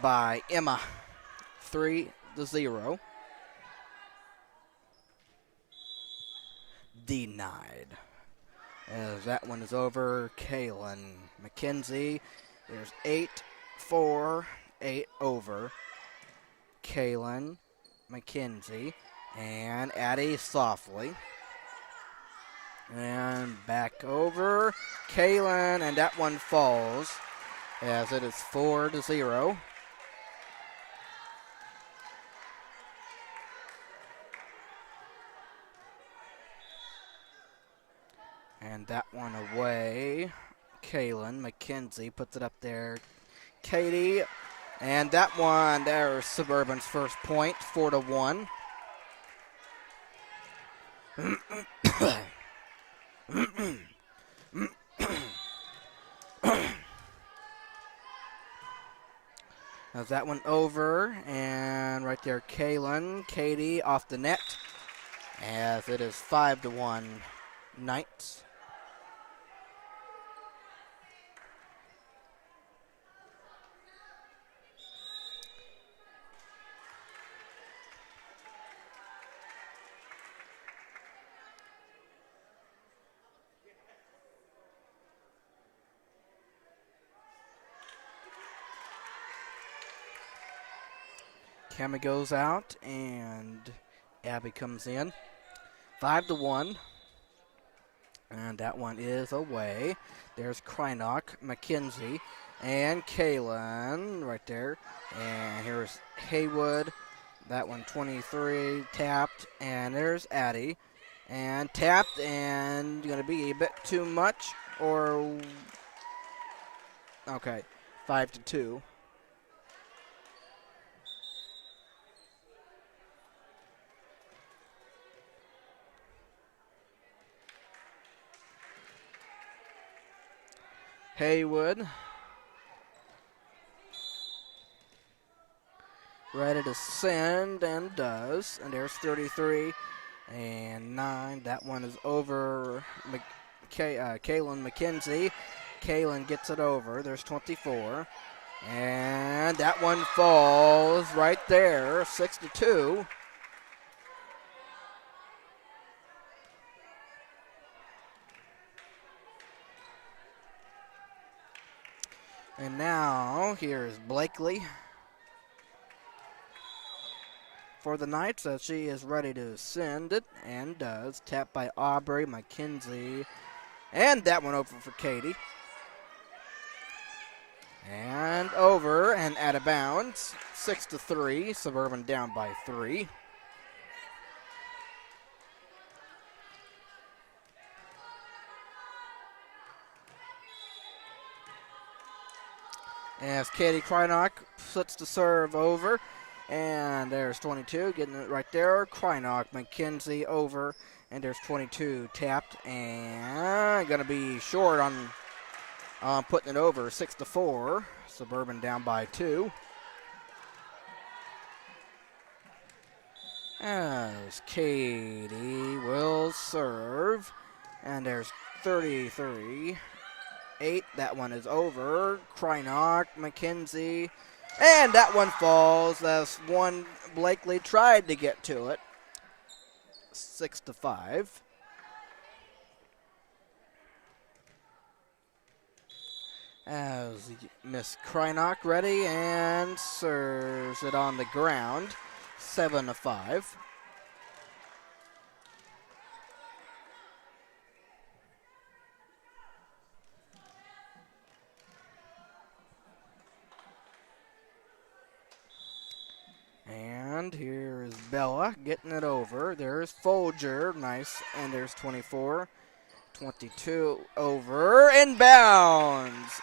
by Emma. 3-0. Denied. As that one is over, Kaylin McKenzie. There's 8-4, 8 over. Kaylin McKenzie and Addie softly. And back over, Kaylin, and that one falls as it is 4-0. And that one away. Kaylin McKenzie puts it up there. Katie. And that one, there's Suburban's first point, 4-1. That's that one over. And right there, Katie off the net. As it is 5-1 Knights. Cammy goes out and Abby comes in. 5-1. And that one is away. There's Krynock, McKenzie, and Kaylin right there. And here's Haywood. That one 23, tapped. And there's Addie. And tapped, and going to be a bit too much. Or, okay, 5-2. Haywood. Ready to send, and does. And there's 33 and 9. That one is over. Kaylin McKenzie. Kaylin gets it over. There's 24. And that one falls right there, 6-2. And now, here's Blakely for the Knights as she is ready to send it, and does. Tapped by Aubrey, McKenzie, and that one over for Katie. And over and out of bounds, 6-3, Suburban down by 3. As Katie Krynock puts the serve over. And there's 22 getting it right there. Krynock, McKenzie over. And there's 22 tapped. And going to be short on putting it over. 6-4. Suburban down by 2. As Katie will serve. And there's 33. 8, that one is over. Krynock, McKenzie, and that one falls as one Blakely tried to get to it. 6-5. As Miss Krynock ready and serves it on the ground. 7-5. And here is Bella getting it over. There's Folger, nice, and there's 24. 22 over, inbounds.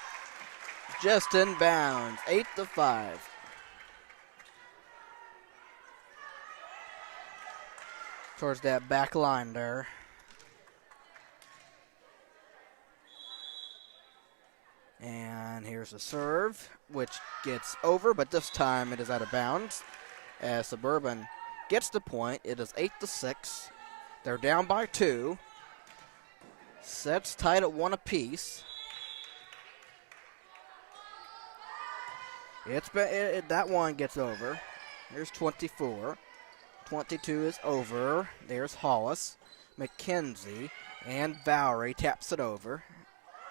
Just inbounds, 8-5. Towards that back line there. And here's a serve, which gets over, but this time it is out of bounds. As Suburban gets the point, it is 8-6. They're down by 2. Sets tied at 1 apiece. That one gets over. There's 24. 22 is over. There's Hollis, McKenzie, and Valerie taps it over.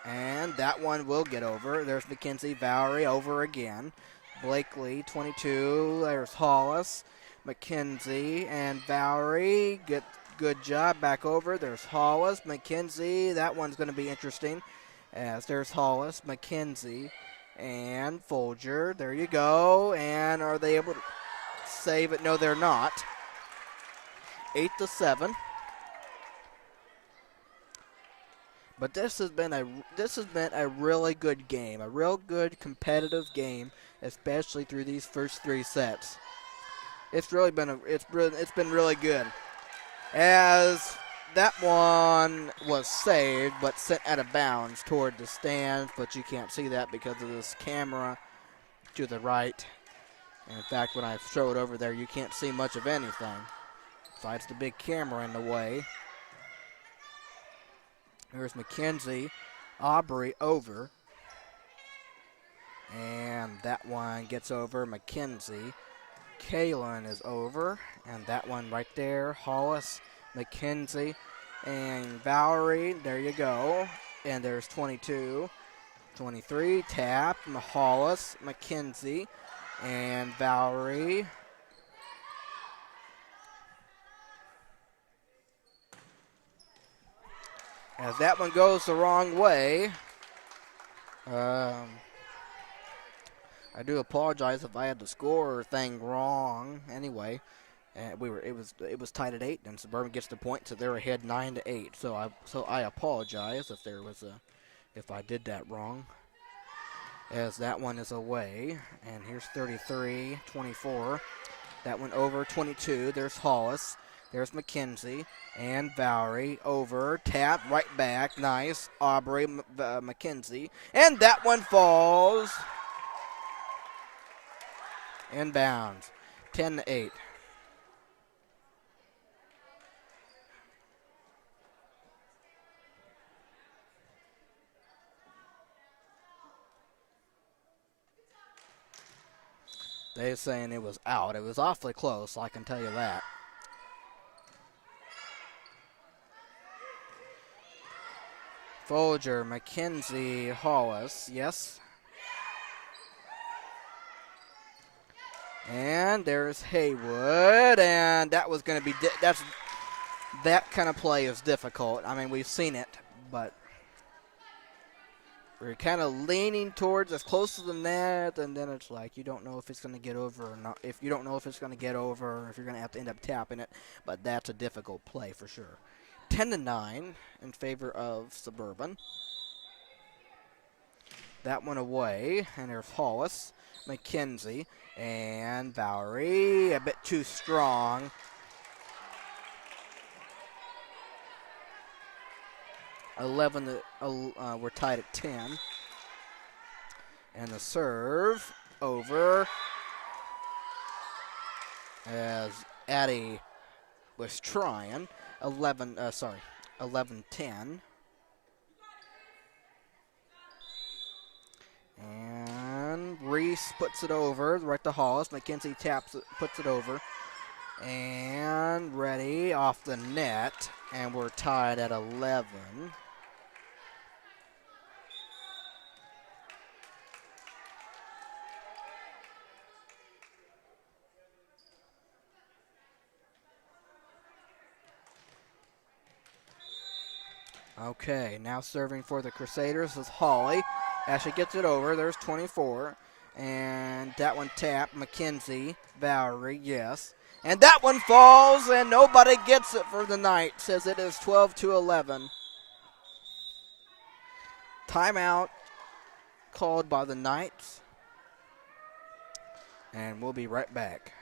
And that one will get over. There's McKenzie, Valerie over again. Blakely, 22. There's Hollis, McKenzie, and Valerie. Good job back over. There's Hollis, McKenzie. That one's going to be interesting. As there's Hollis, McKenzie, and Folger. There you go. And are they able to save it? No, they're not. 8-7. But this has been a really good game, a real good competitive game, especially through these first 3 sets. It's been really good. As that one was saved, but sent out of bounds toward the stands, but you can't see that because of this camera to the right. And in fact, when I throw it over there, you can't see much of anything, besides the big camera in the way. There's McKenzie, Aubrey over. And that one gets over, McKenzie. Kaylin is over, and that one right there, Hollis, McKenzie, and Valerie, there you go. And there's 22, 23, tap, Hollis, McKenzie, and Valerie. As that one goes the wrong way, I do apologize if I had the score thing wrong. Anyway, it was tied at 8, and Suburban gets the point, so they're ahead 9-8. So I apologize if I did that wrong. As that one is away, and here's 33, 24. That one over 22. There's Hollis. There's McKenzie and Valerie over, tap, right back, nice. Aubrey, McKenzie, and that one falls. Inbounds, 10-8. They're saying it was out. It was awfully close, I can tell you that. Folger, McKenzie, Hollis, yes. And there's Haywood, and that was going to be, that kind of play is difficult. I mean, we've seen it, but we're kind of leaning towards as close to the net, and then it's like you don't know if it's going to get over or not. If you don't know if it's going to get over, if you're going to have to end up tapping it, but that's a difficult play for sure. 10-9 in favor of Suburban. That one away, and there's Hollis, McKenzie, and Valerie, a bit too strong. We're tied at 10. And the serve over as Addie was trying. 11-10. And Reese puts it over, right to Hollis. McKenzie taps it, puts it over. And ready off the net. And we're tied at 11. Okay, now serving for the Crusaders is Holly. As she gets it over, there's 24. And that one tapped, McKenzie, Valerie, yes. And that one falls, and nobody gets it for the Knights as it is 12-11. Timeout called by the Knights. And we'll be right back.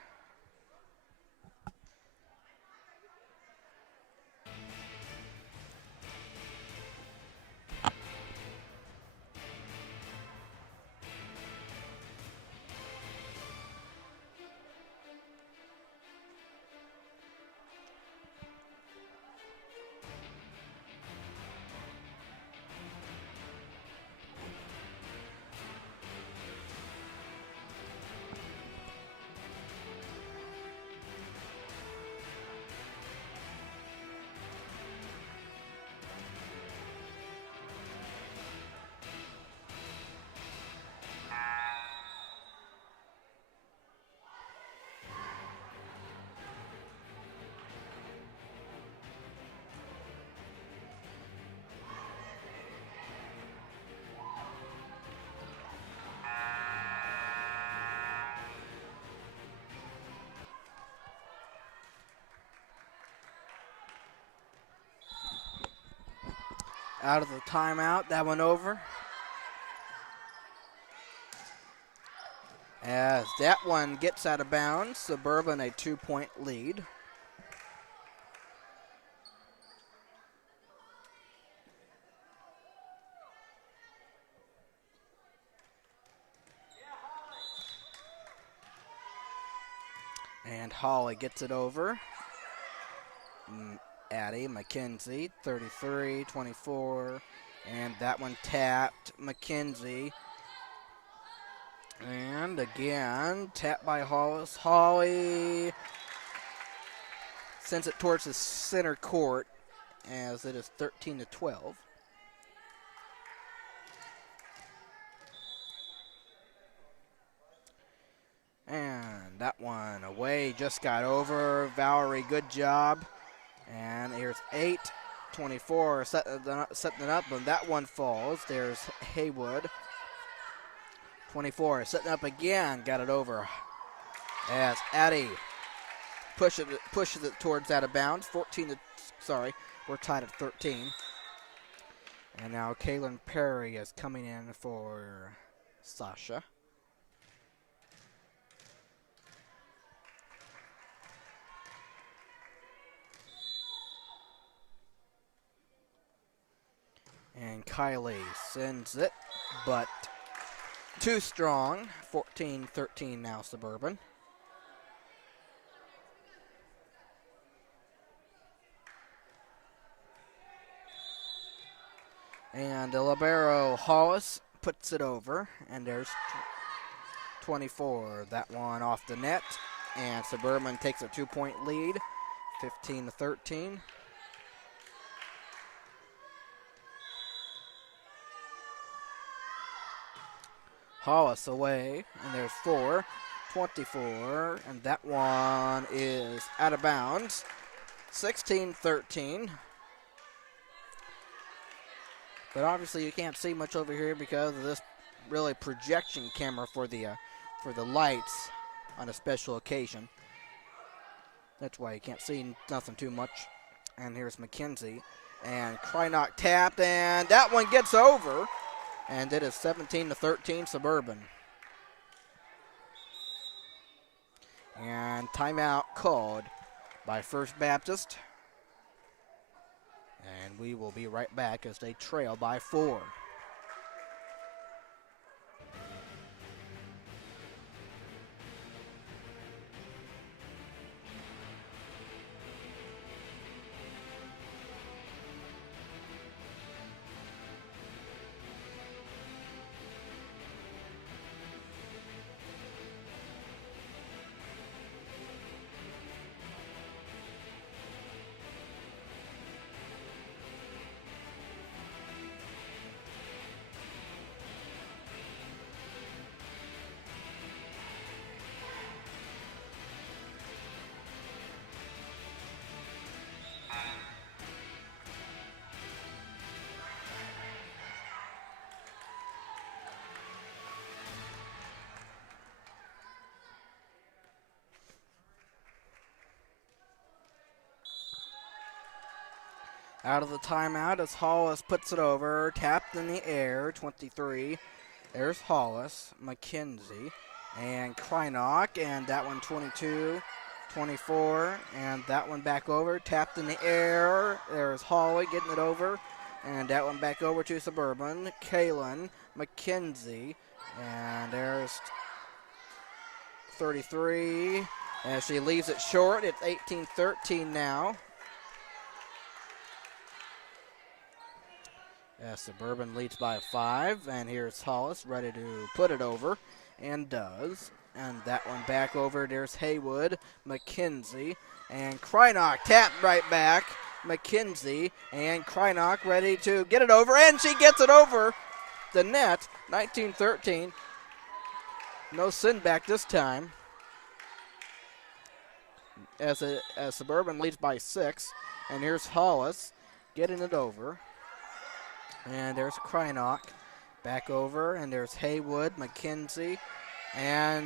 Out of the timeout, that one over. As that one gets out of bounds, Suburban a 2-point lead. And Holly gets it over. Addie McKenzie, 33-24. And that one tapped McKenzie. And again, tapped by Hollis. Holly sends it towards the center court as it is 13-12. And that one away, just got over. Valerie, good job. And here's 8-24, setting it up, and that one falls. There's Haywood. 24, setting up again, got it over. As Addie pushes it towards out of bounds. We're tied at 13. And now Kaylin Perry is coming in for Sasha. And Kylie sends it, but too strong. 14-13 now, Suburban. And the libero Hollis puts it over, and there's 24. That one off the net, and Suburban takes a 2-point lead, 15-13. Hollis away, and there's 4, 24, and that one is out of bounds, 16-13. But obviously you can't see much over here because of this really projection camera for the lights on a special occasion. That's why you can't see nothing too much. And here's McKenzie, and Krynock tapped, and that one gets over. And it is 17-13 Suburban. And timeout called by First Baptist. And we will be right back as they trail by 4. Out of the timeout as Hollis puts it over, tapped in the air, 23. There's Hollis, McKenzie, and Krynock, and that one 22, 24, and that one back over, tapped in the air. There's Holly getting it over, and that one back over to Suburban. Kaylin, McKenzie, and there's 33, and she leaves it short. It's 18-13 now. Suburban leads by 5, and here's Hollis ready to put it over, and does. And that one back over. There's Haywood, McKenzie, and Krynock tapped right back. McKenzie and Krynock ready to get it over, and she gets it over the net. 19-13. No sin back this time. As Suburban leads by 6, and here's Hollis getting it over. And there's Krynock back over, and there's Haywood, McKenzie, and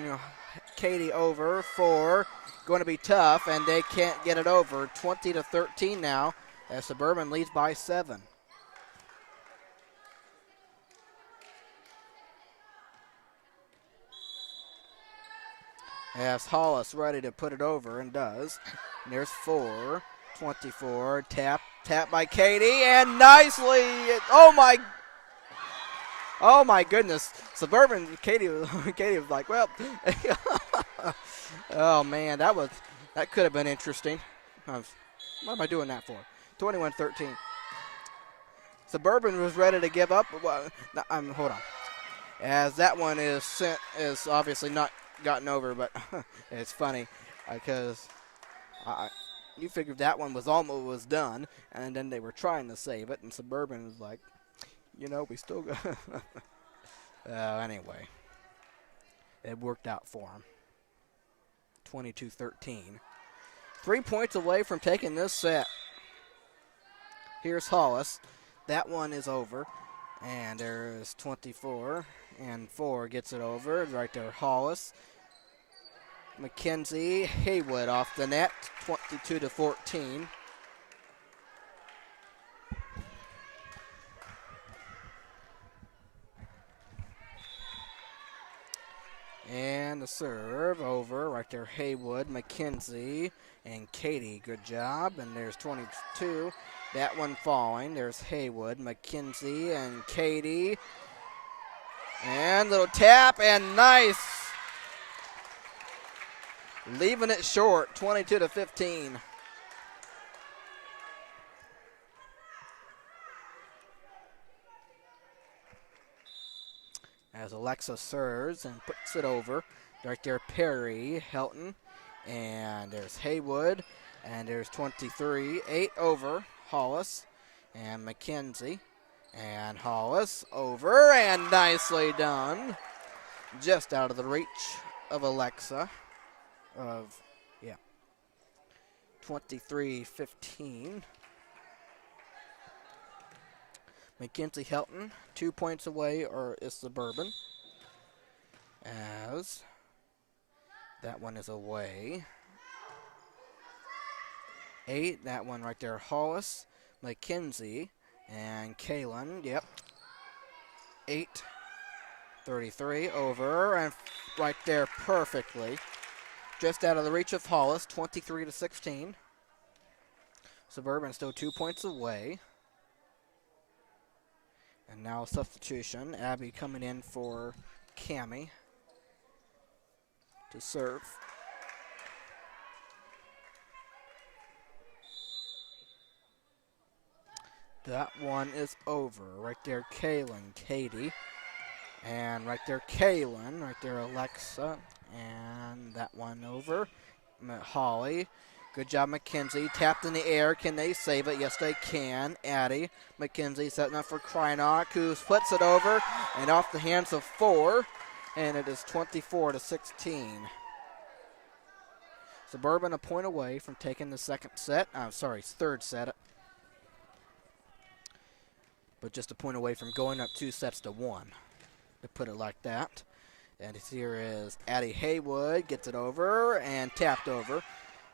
Katie over for. Going to be tough, and they can't get it over. 20-13 now, as Suburban leads by 7. As Hollis ready to put it over, and does. And there's 4, 24, tap by Katie, and nicely, oh my goodness. Suburban, Katie was like, well, oh man, that could have been interesting. What am I doing that for? 21-13. Suburban was ready to give up. Well, hold on. As that one is obviously not gotten over, but it's funny because you figured that one was done, and then they were trying to save it, and Suburban was like, we still got. Anyway, it worked out for him. 22-13. 3 points away from taking this set. Here's Hollis. That one is over, and there's 24, and 4 gets it over. Right there, Hollis. McKenzie, Haywood off the net, 22-14. And the serve over, right there, Haywood, McKenzie, and Katie, good job. And there's 22, that one falling. There's Haywood, McKenzie, and Katie. And little tap, and nice. Leaving it short, 22-15. As Alexa serves and puts it over. Right there, Perry, Helton, and there's Haywood, and there's 23. 8 over, Hollis, and McKenzie, and Hollis over, and nicely done. Just out of the reach of Alexa. 23-15. Mackenzie Helton, 2 points away, or is Suburban. As that one is away. 8, that one right there, Hollis, McKenzie, and Kaylin, 8-33 over, and right there perfectly. Just out of the reach of Hollis, 23-16. Suburban still 2 points away. And now a substitution. Abby coming in for Cammie to serve. That one is over. Right there, Kaylin, Katie. And right there, Kaylin. Right there, Alexa. And that one over. Holly. Good job, McKenzie. Tapped in the air. Can they save it? Yes, they can. Addie. McKenzie setting up for Krynock, who puts it over and off the hands of 4. And it is 24-16. Suburban a point away from taking the third set. But just a point away from going up 2 sets to 1. To put it like that. And here is Addie Haywood, gets it over and tapped over.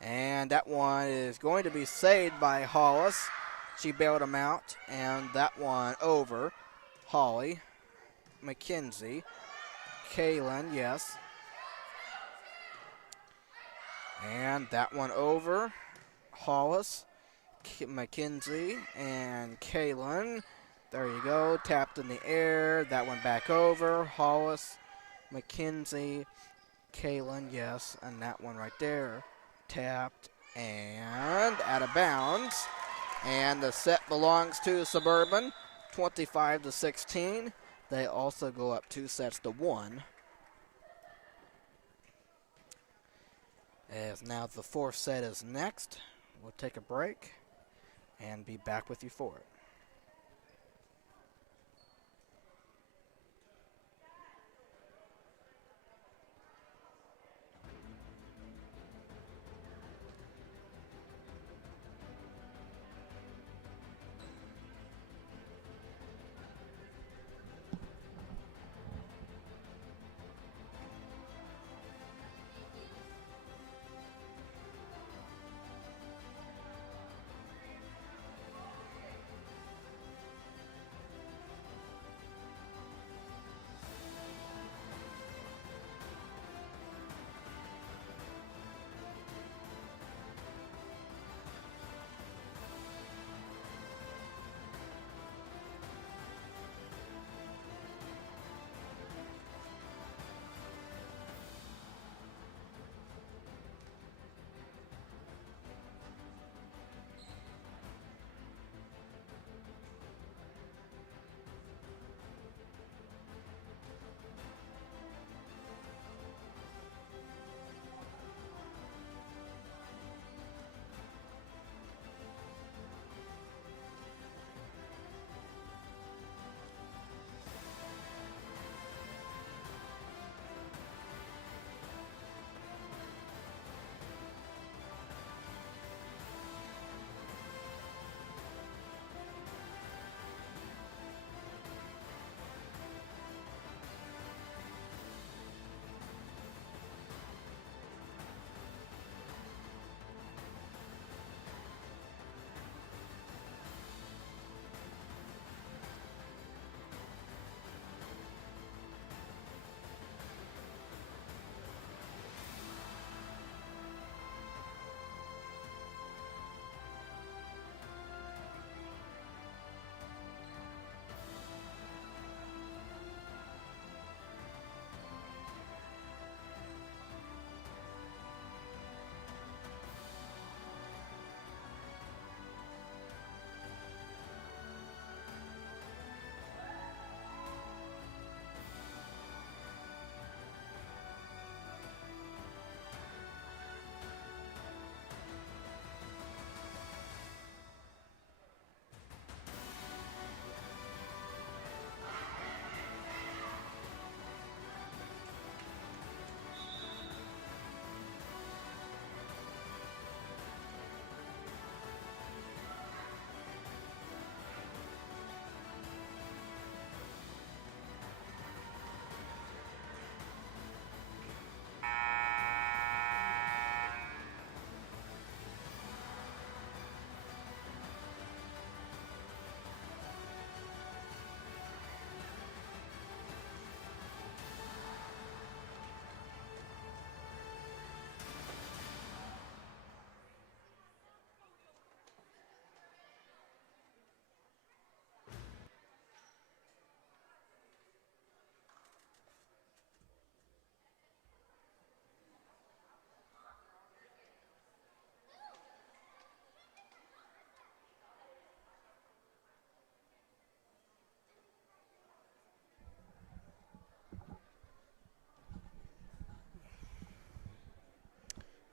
And that one is going to be saved by Hollis. She bailed him out, and that one over. Holly, McKenzie, Kaylin, yes. And that one over. Hollis, McKenzie, and Kaylin. There you go. Tapped in the air. That one back over. Hollis, McKenzie, Kaylin, yes. And that one right there. Tapped and out of bounds. And the set belongs to Suburban, 25-16. They also go up 2-1. As now the fourth set is next. We'll take a break and be back with you for it.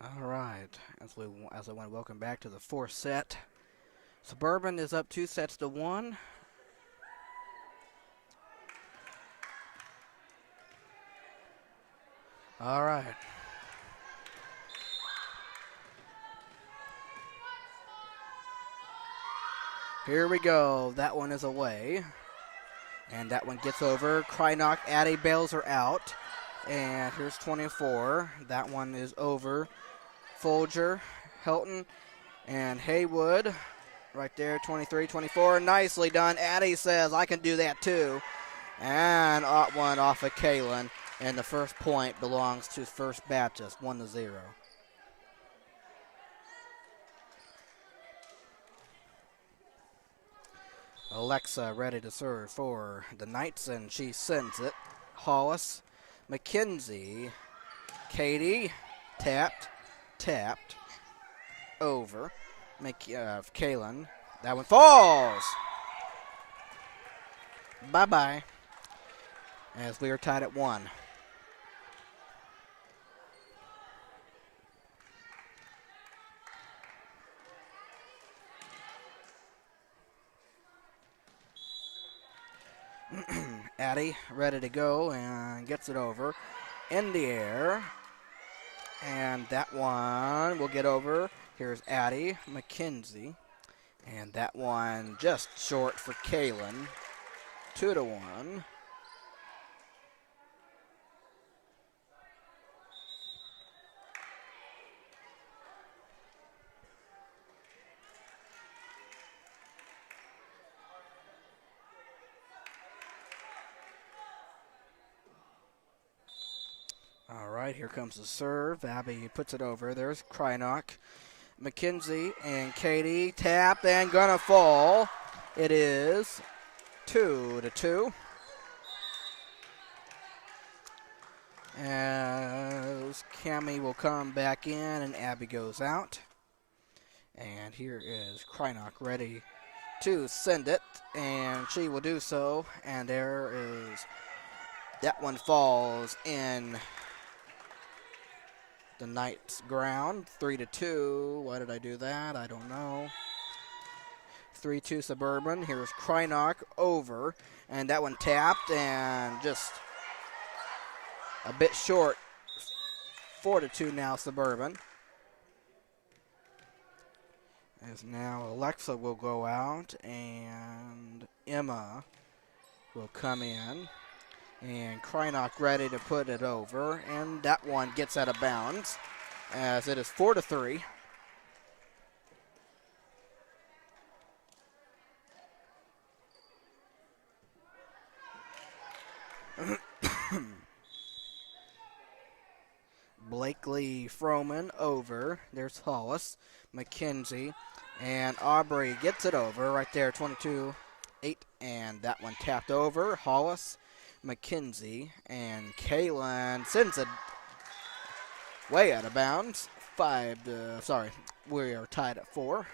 All right, as I want to welcome back to the fourth set. Suburban is up 2-1. All right. Here we go. That one is away. And that one gets over. Krynock, Addie bails her out. And here's 24. That one is over. Folger, Helton, and Haywood right there, 23-24. Nicely done. Addie says, I can do that too. And one off of Kalen. And the first point belongs to First Baptist, 1-0. Alexa ready to serve for the Knights, and she sends it. Hollis, McKenzie, Katie, tapped, over. Kalen, that one falls. Bye-bye, as we are tied at 1. Addie ready to go and gets it over in the air. And that one will get over. Here's Addie, McKenzie. And that one just short for Kalen. 2-1. All right, here comes the serve. Abby puts it over. There's Krynock. McKenzie and Katie tap and gonna fall. It is 2-2. As Cammie will come back in and Abby goes out. And here is Krynock ready to send it, and she will do so. And there is, that one falls in the Knights' ground. 3-2. Why did I do that? I don't know. 3-2 Suburban. Here's Krynock over, and that one tapped and just a bit short. 4-2 now Suburban. As now Alexa will go out and Emma will come in. And Krynock ready to put it over, and that one gets out of bounds as it is 4-3. Blakely Froman over. There's Hollis, McKenzie, and Aubrey gets it over right there, 22-8, and that one tapped over. Hollis, McKenzie, and Kalen sends it way out of bounds. We are tied at 4.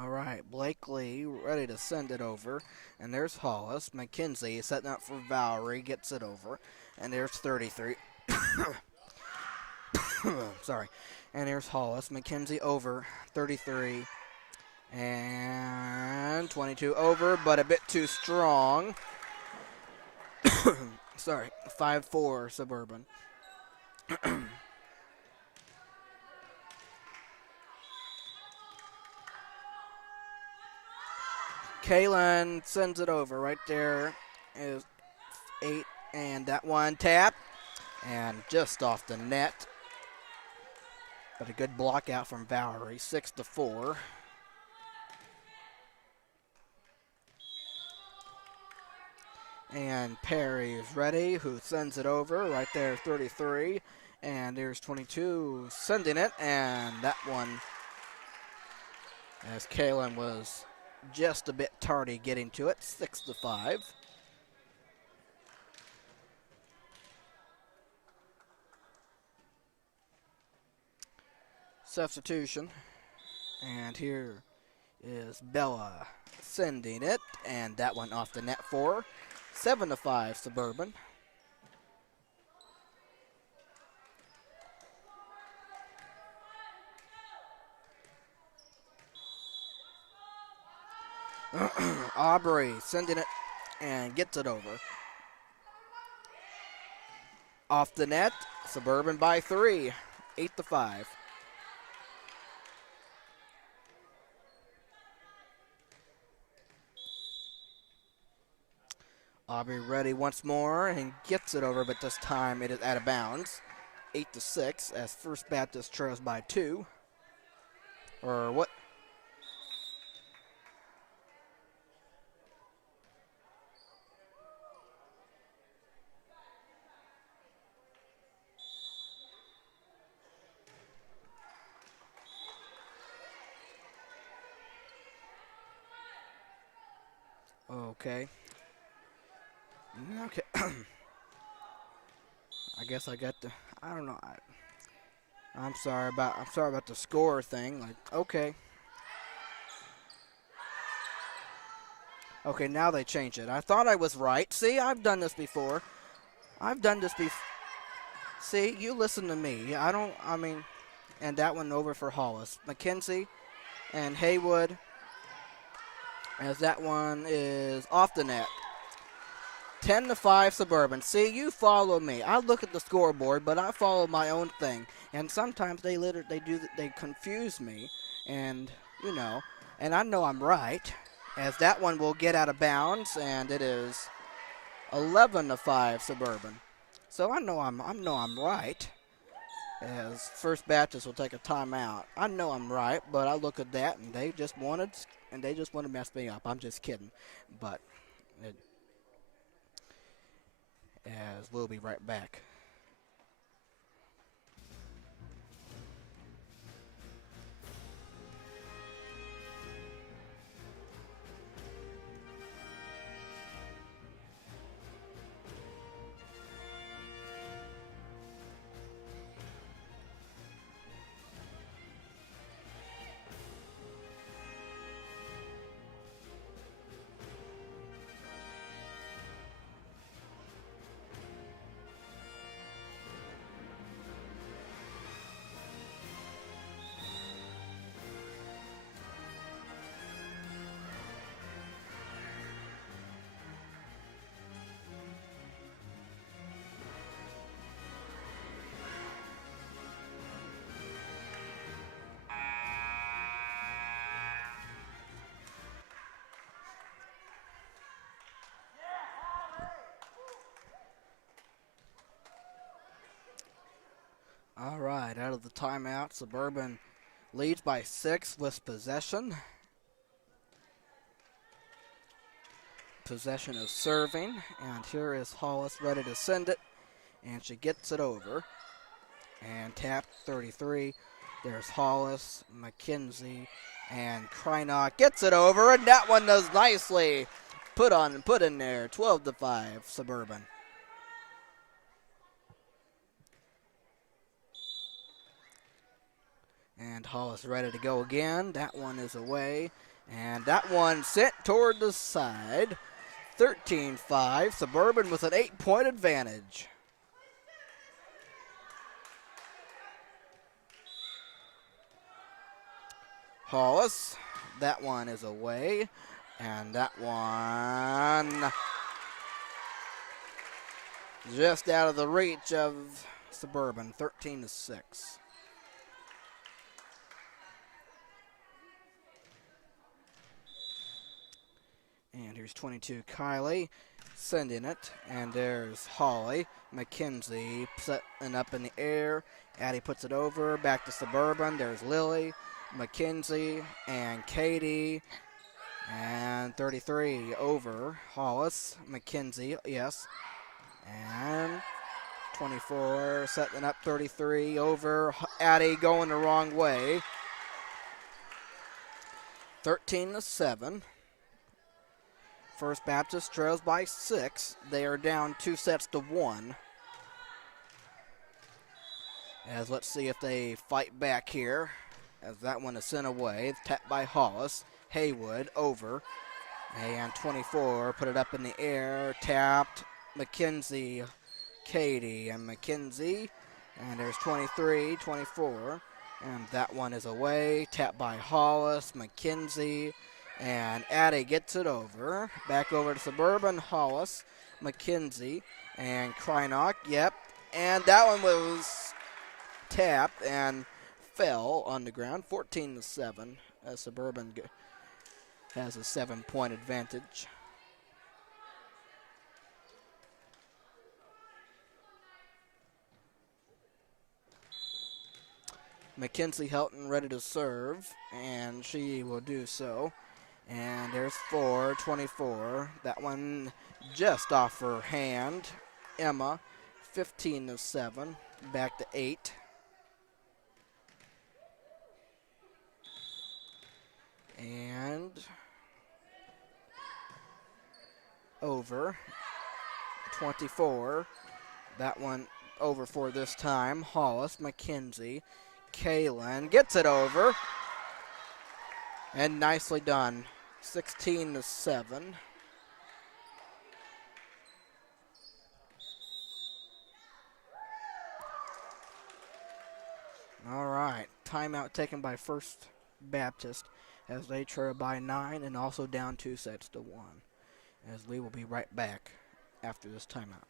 All right, Blakely ready to send it over, and there's Hollis. McKenzie setting up for Valerie, gets it over, and there's 33. Sorry, and there's Hollis. McKenzie over, 33. And 22 over, but a bit too strong. Sorry, 5-4 Suburban. Kalen sends it over. Right there is 8, and that one tap, and just off the net. But a good block out from Valerie, 6-4. And Perry is ready, who sends it over. Right there, 33. And there's 22 sending it. And that one, as Kalen was just a bit tardy getting to it, 6-5. Substitution. And here is Bella sending it. And that one off the net for 7-5 Suburban. Aubrey sending it and gets it over. Off the net, Suburban by 3, 8-5. Aubrey ready once more and gets it over, but this time it is out of bounds. 8-6 as First Baptist trails by 2. Or what? Okay. Okay. I guess I got the. I don't know. I'm sorry about the score thing. Like, okay. Okay, now they change it. I thought I was right. See, I've done this before. I've done this before. See, you listen to me. I mean, and that one over for Hollis. McKenzie and Haywood, as that one is off the net. 10-5 Suburban. See, you follow me. I look at the scoreboard, but I follow my own thing. And sometimes they confuse me, and and I know I'm right, as that one will get out of bounds, and it is 11-5 Suburban. So I know I'm right, as First Baptist will take a timeout. I know I'm right, but I look at that, and they just wanted to mess me up. I'm just kidding, but as we'll be right back. All right, out of the timeout, Suburban leads by 6 with possession. Possession of serving, and here is Hollis ready to send it, and she gets it over. And tapped 33. There's Hollis, McKenzie, and Krynock gets it over, and that one does nicely. Put in there, 12-5 Suburban. And Hollis ready to go again. That one is away. And that one sent toward the side. 13-5. Suburban with an 8-point advantage. Hollis. That one is away. And that one just out of the reach of Suburban. 13-6. And here's 22, Kylie, sending it. And there's Holly. McKenzie setting up in the air. Addie puts it over. Back to Suburban. There's Lily, McKenzie, and Katie. And 33 over. Hollis, McKenzie, yes. And 24 setting up 33 over. Addie going the wrong way. 13-7. First Baptist trails by 6. They are down 2-1. As let's see if they fight back here. As that one is sent away. Tapped by Hollis. Haywood over. And 24 put it up in the air. Tapped. McKenzie. Katie and McKenzie. And there's 23, 24. And that one is away. Tapped by Hollis. McKenzie. And Addie gets it over. Back over to Suburban. Hollis, McKenzie, and Krynock. Yep. And that one was tapped and fell on the ground. 14-7 as Suburban has a 7-point advantage. Mackenzie Helton ready to serve, and she will do so. And there's 4-24. That one just off her hand. Emma, 15-7. Back to 8. And over. 24. That one over for this time. Hollis, Mackenzie, Kaylin gets it over. And nicely done. 16-7. All right, timeout taken by First Baptist as they trail by 9 and also down 2 sets to 1. As we will be right back after this timeout.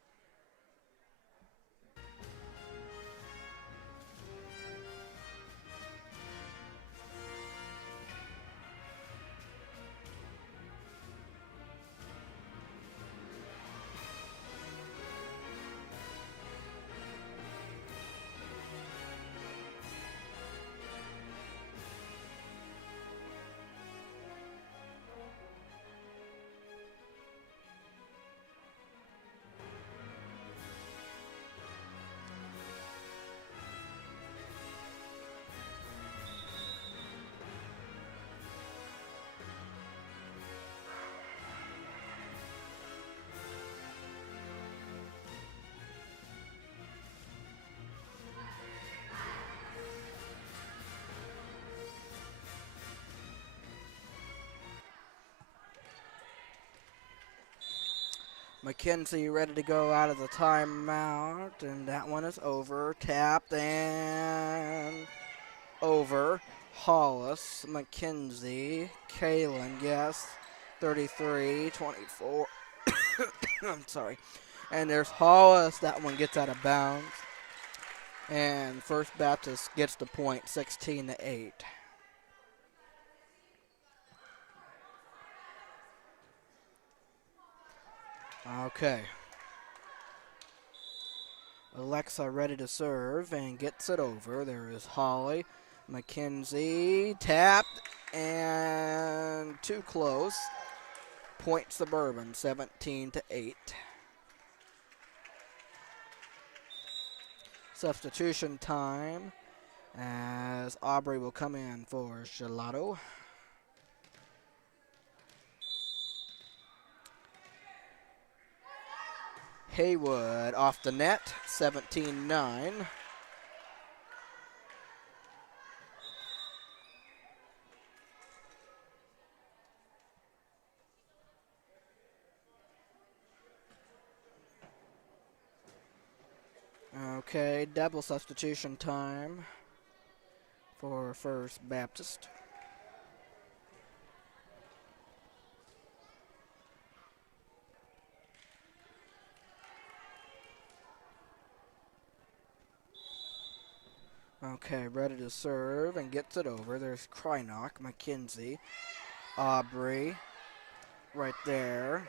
Mackenzie ready to go out of the timeout, and that one is over. Tapped and over. Hollis, Mackenzie, Kaylin, yes, 33-24. I'm sorry. And there's Hollis. That one gets out of bounds. And First Baptist gets the point, 16-8. Okay. Alexa ready to serve and gets it over. There is Holly. Mackenzie tapped and too close. Point Suburban, 17-8. Substitution time as Aubrey will come in for Gelato. Haywood off the net, 17-9. Okay, double substitution time for First Baptist. Okay, ready to serve and gets it over. There's Krynock, Mackenzie, Aubrey, right there.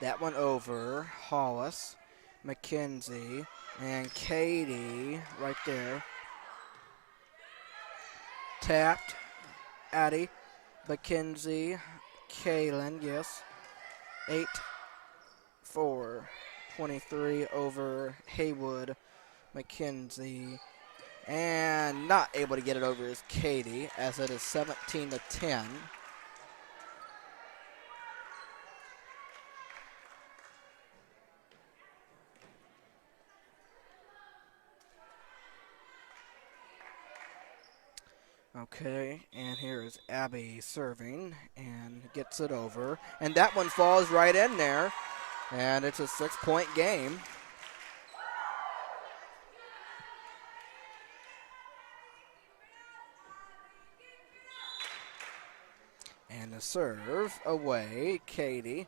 That one over. Hollis, Mackenzie, and Katie right there. Tapped, Addie, Mackenzie, Kaylin, yes. 8-4, 23 over Haywood, Mackenzie, and not able to get it over is Katie, as it is 17-10. Okay, and here is Abby serving and gets it over. And that one falls right in there, and it's a 6-point game. And the serve away, Katie.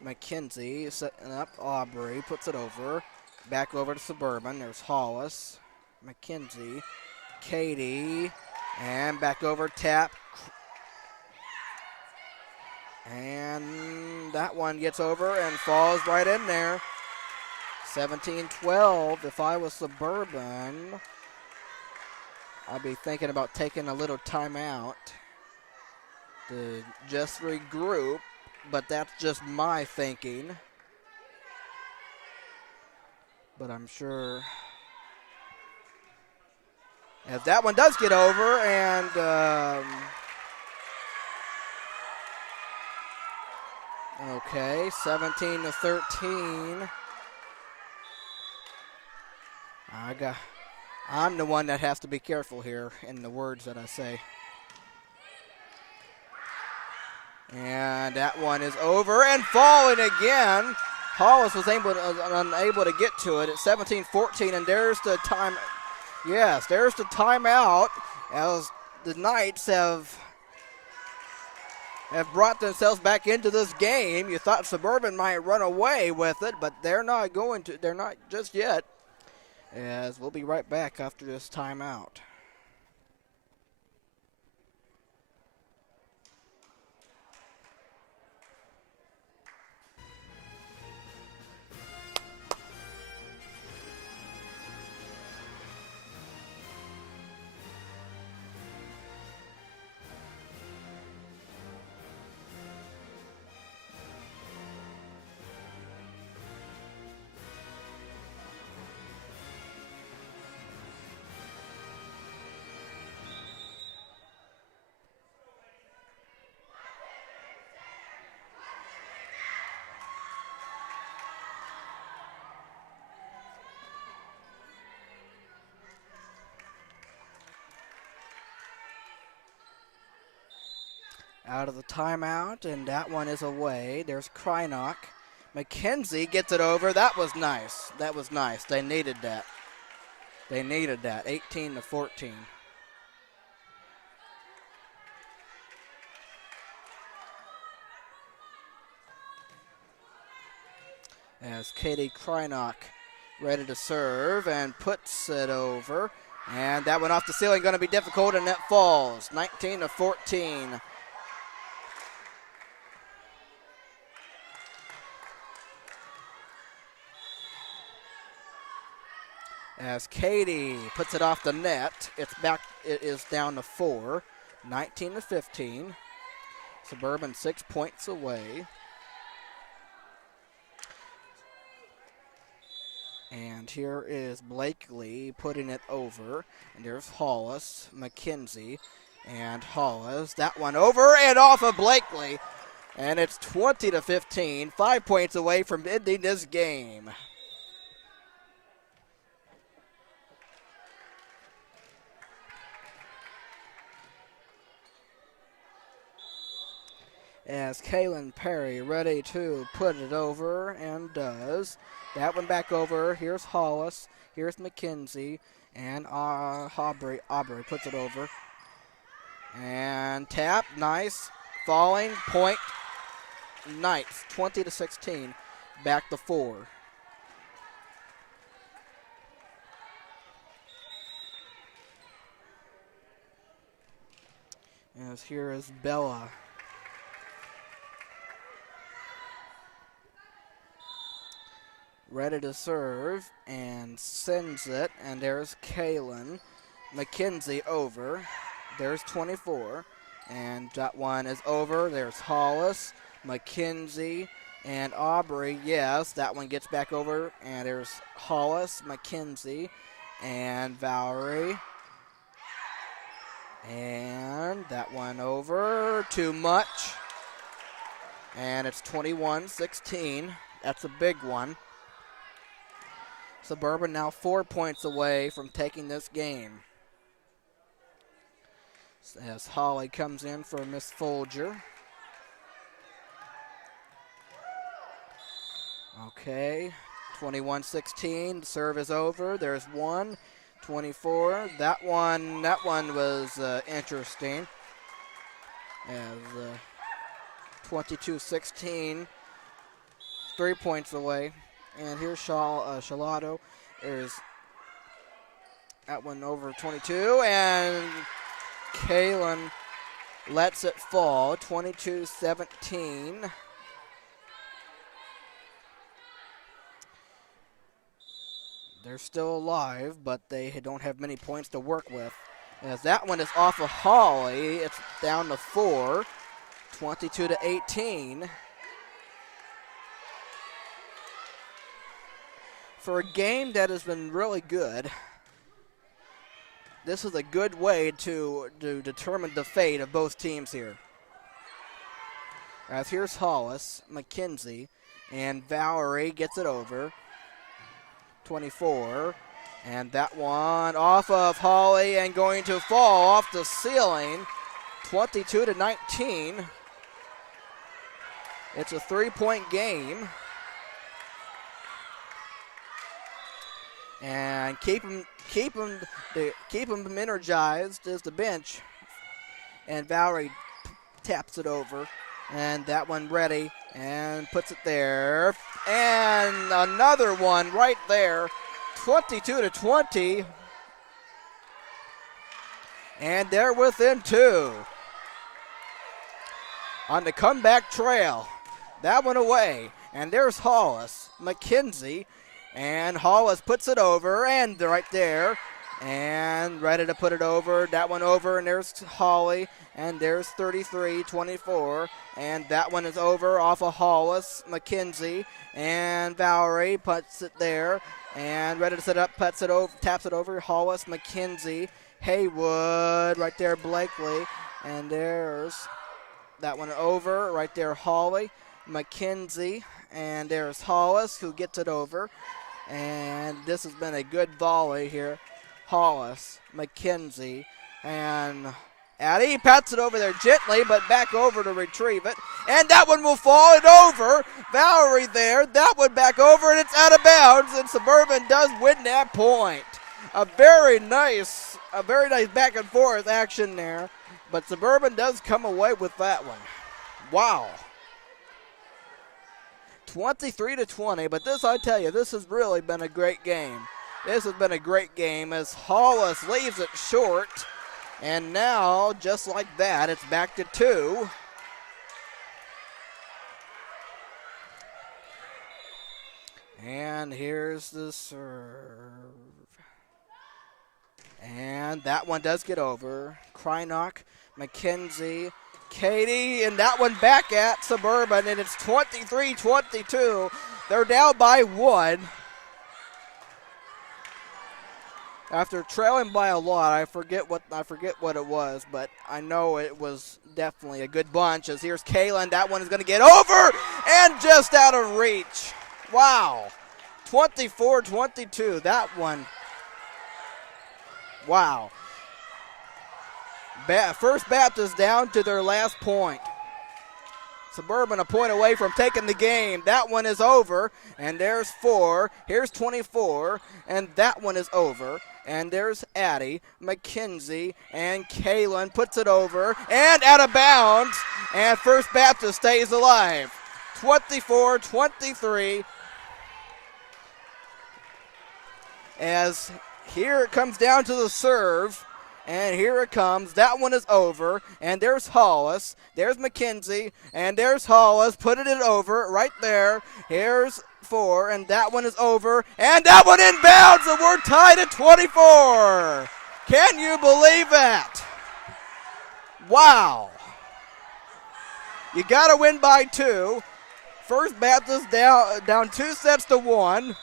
Mackenzie setting up Aubrey, puts it over. Back over to Suburban. There's Hollis, Mackenzie, Katie, and back over, tap. And that one gets over and falls right in there. 17-12. If I was Suburban, I'll be thinking about taking a little timeout to just regroup, but that's just my thinking. But I'm sure as that one does get over, and okay, 17-13. I'm the one that has to be careful here in the words that I say. And that one is over and falling again. Hollis was unable to get to it at 17-14, and there's the time. Yes, there's the timeout as the Knights have brought themselves back into this game. You thought Suburban might run away with it, but they're not going to. They're not just yet. As we'll be right back after this timeout. Out of the timeout, and that one is away. There's Krynock. McKenzie gets it over. That was nice. That was nice. They needed that. They needed that. 18-14. As Katie Krynock ready to serve and puts it over. And that one off the ceiling, going to be difficult, and that falls. 19-14. As Katie puts it off the net, it's back. It is down to 4, 19-15. Suburban 6 points away. And here is Blakely putting it over. And there's Hollis, McKenzie, and Hollis. That one over and off of Blakely. And it's 20-15, 5 points away from ending this game. As Kaylin Perry ready to put it over and does. That one back over. Here's Hollis. Here's McKenzie. And Aubrey puts it over. And tap. Nice. Falling. Point. Knights. 20-16. Back to 4. As here is Bella. Ready to serve and sends it, and there's Kaylin. McKenzie over. There's 24, and that one is over. There's Hollis, McKenzie, and Aubrey. Yes, that one gets back over, and there's Hollis, McKenzie, and Valerie. And that one over. Too much. And it's 21-16. That's a big one. Suburban now 4 points away from taking this game. As Holly comes in for Miss Folger. Okay, 21-16. The serve is over. There's 24. That one was interesting. As 22-16, 3 points away. And here's Shalado. There's that one over 22. And Kaylin lets it fall. 22-17. They're still alive, but they don't have many points to work with. As that one is off of Holly. It's down to 4, 22-18. For a game that has been really good, this is a good way to determine the fate of both teams here. As here's Hollis, McKenzie, and Valerie gets it over. 24, and that one off of Holly and going to fall off the ceiling. 22-19. It's a 3-point game. And keep them energized is the bench. And Valerie taps it over. And that one ready and puts it there. And another one right there. 22-20. And they're within 2. On the comeback trail. That one away. And there's Hollis. McKenzie. And Hollis puts it over. And right there. And ready to put it over. That one over. And there's Holly. And there's 33-24. And that one is over off of Hollis. McKenzie. And Valerie puts it there. And ready to set up. Puts it over. Taps it over. Hollis. McKenzie. Haywood. Right there. Blakely. And there's that one over. Right there. Holly. McKenzie. And there's Hollis who gets it over. And this has been a good volley here. Hollis. McKenzie. And Addie pats it over there gently, but back over to retrieve it. And that one will fall it over. Valerie there. That one back over, and it's out of bounds. And Suburban does win that point. A very nice back and forth action there. But Suburban does come away with that one. Wow. 23-20. But this, I tell you, this has really been a great game. This has been a great game as Hollis leaves it short. And now, just like that, it's back to 2. And here's the serve. And that one does get over. Krynock, McKenzie, Katie, and that one back at Suburban, and it's 23-22. They're down by 1. After trailing by a lot, I forget what it was, but I know it was definitely a good bunch. As here's Kaylin, that one is going to get over and just out of reach. Wow, 24-22. That one. Wow. First Baptist down to their last point. Suburban a point away from taking the game. That one is over, and there's 4. Here's 24, and that one is over. And there's Addie, McKenzie, and Kaylin puts it over and out of bounds. And First Baptist stays alive. 24-23. As here it comes down to the serve. And here it comes. That one is over. And there's Hollis. There's McKenzie. And there's Hollis. Putting it over right there. Here's 4. And that one is over. And that one inbounds. And we're tied at 24. Can you believe that? Wow. You got to win by 2. First Baptist down 2 sets to 1.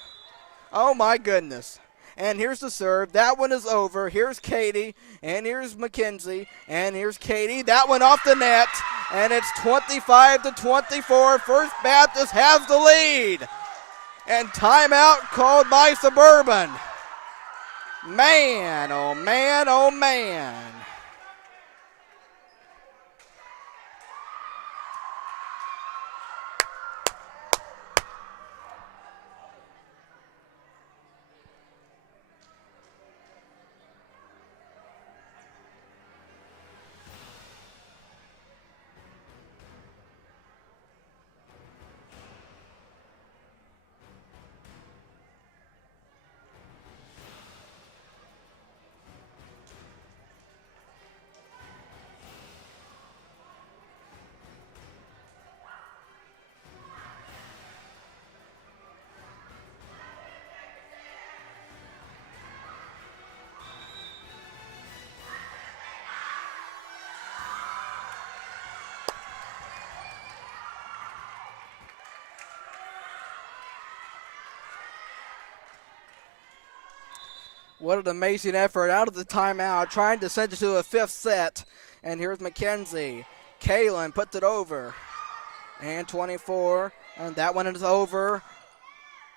Oh, my goodness. And here's the serve. That one is over. Here's Katie. And here's McKenzie. And here's Katie. That one off the net. And it's 25-24. First Baptist has the lead. And timeout called by Suburban. Man, oh man, oh man. What an amazing effort out of the timeout, trying to send it to a fifth set. And here's McKenzie. Kalen puts it over. And 24, and that one is over.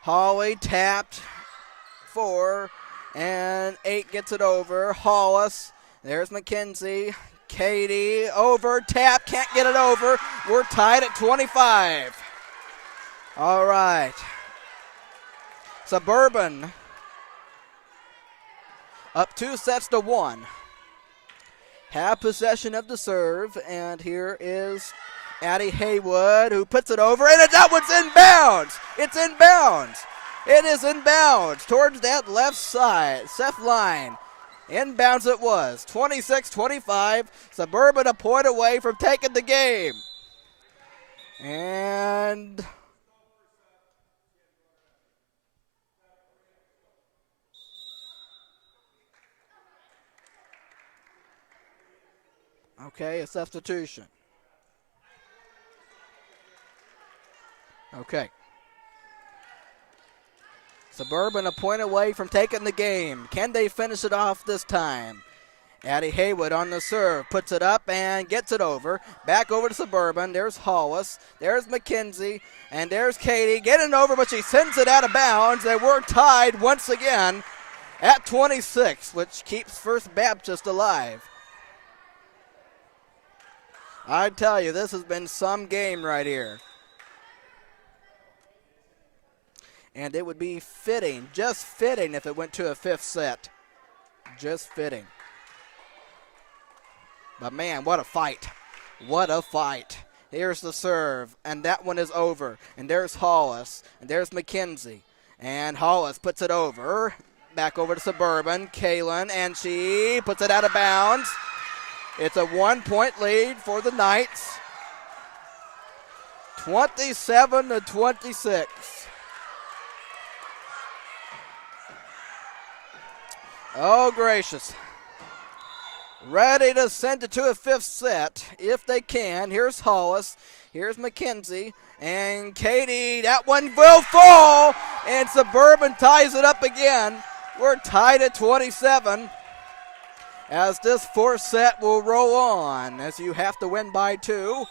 Holly tapped 4, and 8 gets it over. Hollis, there's McKenzie. Katie, over, tap, can't get it over. We're tied at 25. All right. Suburban up 2-1. Have possession of the serve, and here is Addie Haywood, who puts it over, and that one's inbounds. It's inbounds. It is inbounds towards that left side, left line. Inbounds it was. 26-25. Suburban a point away from taking the game. And okay, a substitution. Okay. Suburban a point away from taking the game. Can they finish it off this time? Addie Haywood on the serve, puts it up and gets it over. Back over to Suburban. There's Hollis. There's McKenzie. And there's Katie getting over, but she sends it out of bounds. And we're tied once again at 26, which keeps First Baptist alive. I tell you, this has been some game right here. And it would be fitting, just fitting, if it went to a fifth set. Just fitting. But man, what a fight. What a fight. Here's the serve, and that one is over. And there's Hollis, and there's McKenzie. And Hollis puts it over. Back over to Suburban. Kaylin, and she puts it out of bounds. It's a 1-point lead for the Knights. 27-26. Oh, gracious. Ready to send it to a fifth set if they can. Here's Hollis. Here's McKenzie. And Katie, that one will fall. And Suburban ties it up again. We're tied at 27. As this fourth set will roll on, as you have to win by 2.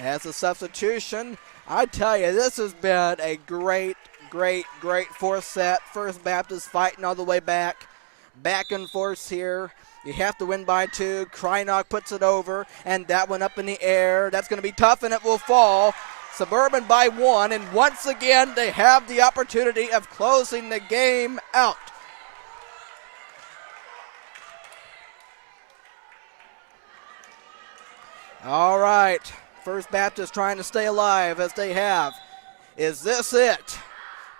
As a substitution, I tell you, this has been a great fourth set. First Baptist fighting all the way back and forth here. You have to win by 2. Krynock puts it over, and that one up in the air. That's going to be tough, and it will fall. Suburban by 1, and once again, they have the opportunity of closing the game out. All right, First Baptist trying to stay alive as they have. Is this it?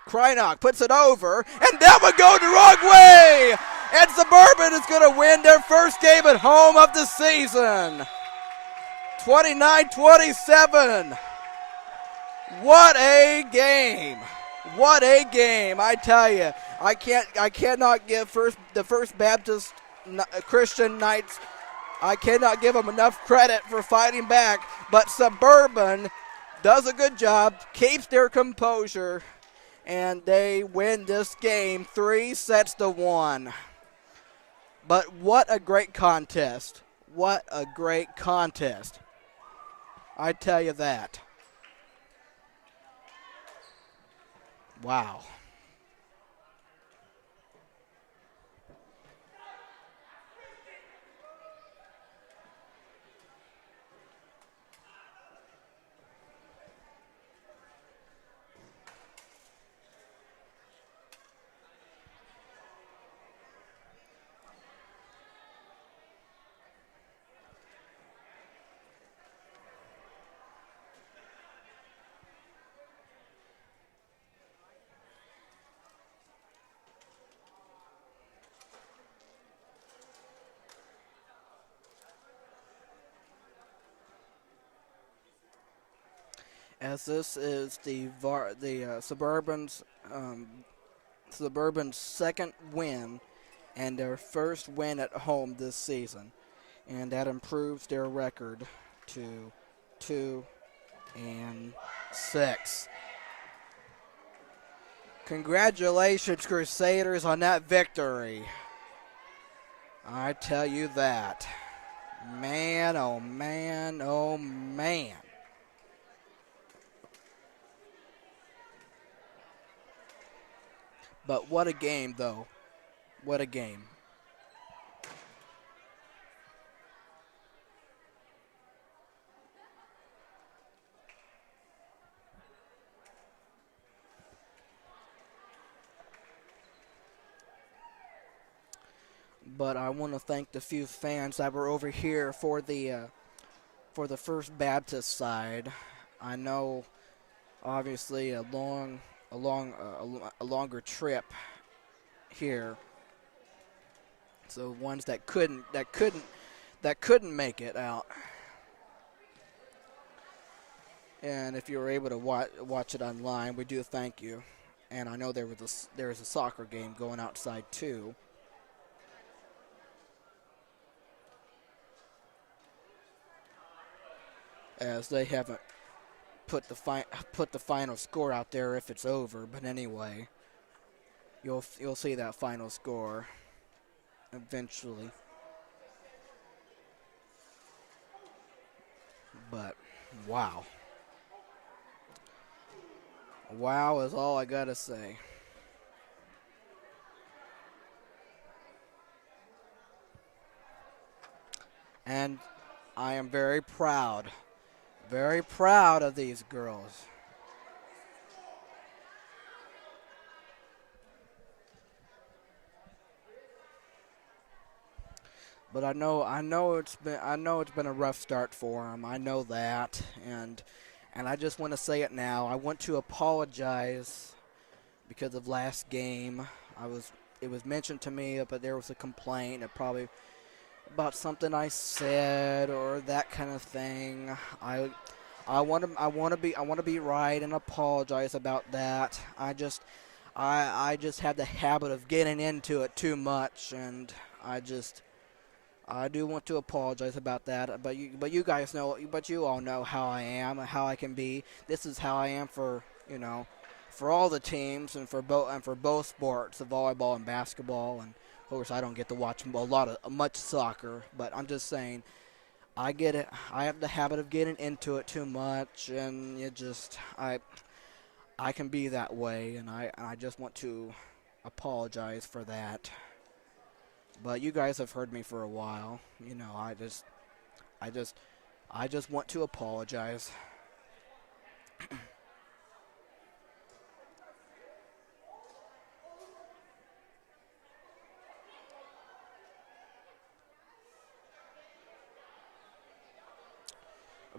Krynock puts it over, and that would go the wrong way! And Suburban is going to win their first game at home of the season. 29-27. What a game. What a game, I tell you. I cannot give the First Baptist Christian Knights, I cannot give them enough credit for fighting back, but Suburban does a good job, keeps their composure, and they win this game 3-1. But what a great contest. What a great contest. I tell you that. Wow. As this is the Suburban's second win and their first win at home this season, and that improves their record to 2-6. Congratulations, Crusaders, on that victory. I tell you that. Man, oh man, oh man. But what a game, though. What a game. But I want to thank the few fans that were over here for the First Baptist side. I know, obviously, a longer trip here. So ones that couldn't make it out. And if you were able to watch it online, we do thank you. And I know there was a soccer game going outside too. As they haven't put the final score out there if it's over, but anyway, you'll see that final score eventually. But wow. Wow is all I gotta say. And I am very proud of these girls. But I know it's been a rough start for them. I know that, and I just want to say it now. I want to apologize because of last game. It was mentioned to me, but there was a complaint, probably about something I said or that kind of thing. I want to be right and apologize about that. I just have the habit of getting into it too much, and I do want to apologize about that. But you guys know, but you all know how I am and how I can be. This is how I am for all the teams and for both sports, the volleyball and basketball. And of course, I don't get to watch much soccer, but I'm just saying. I get it. I have the habit of getting into it too much, and I can be that way, and I just want to apologize for that. But you guys have heard me for a while. I just want to apologize.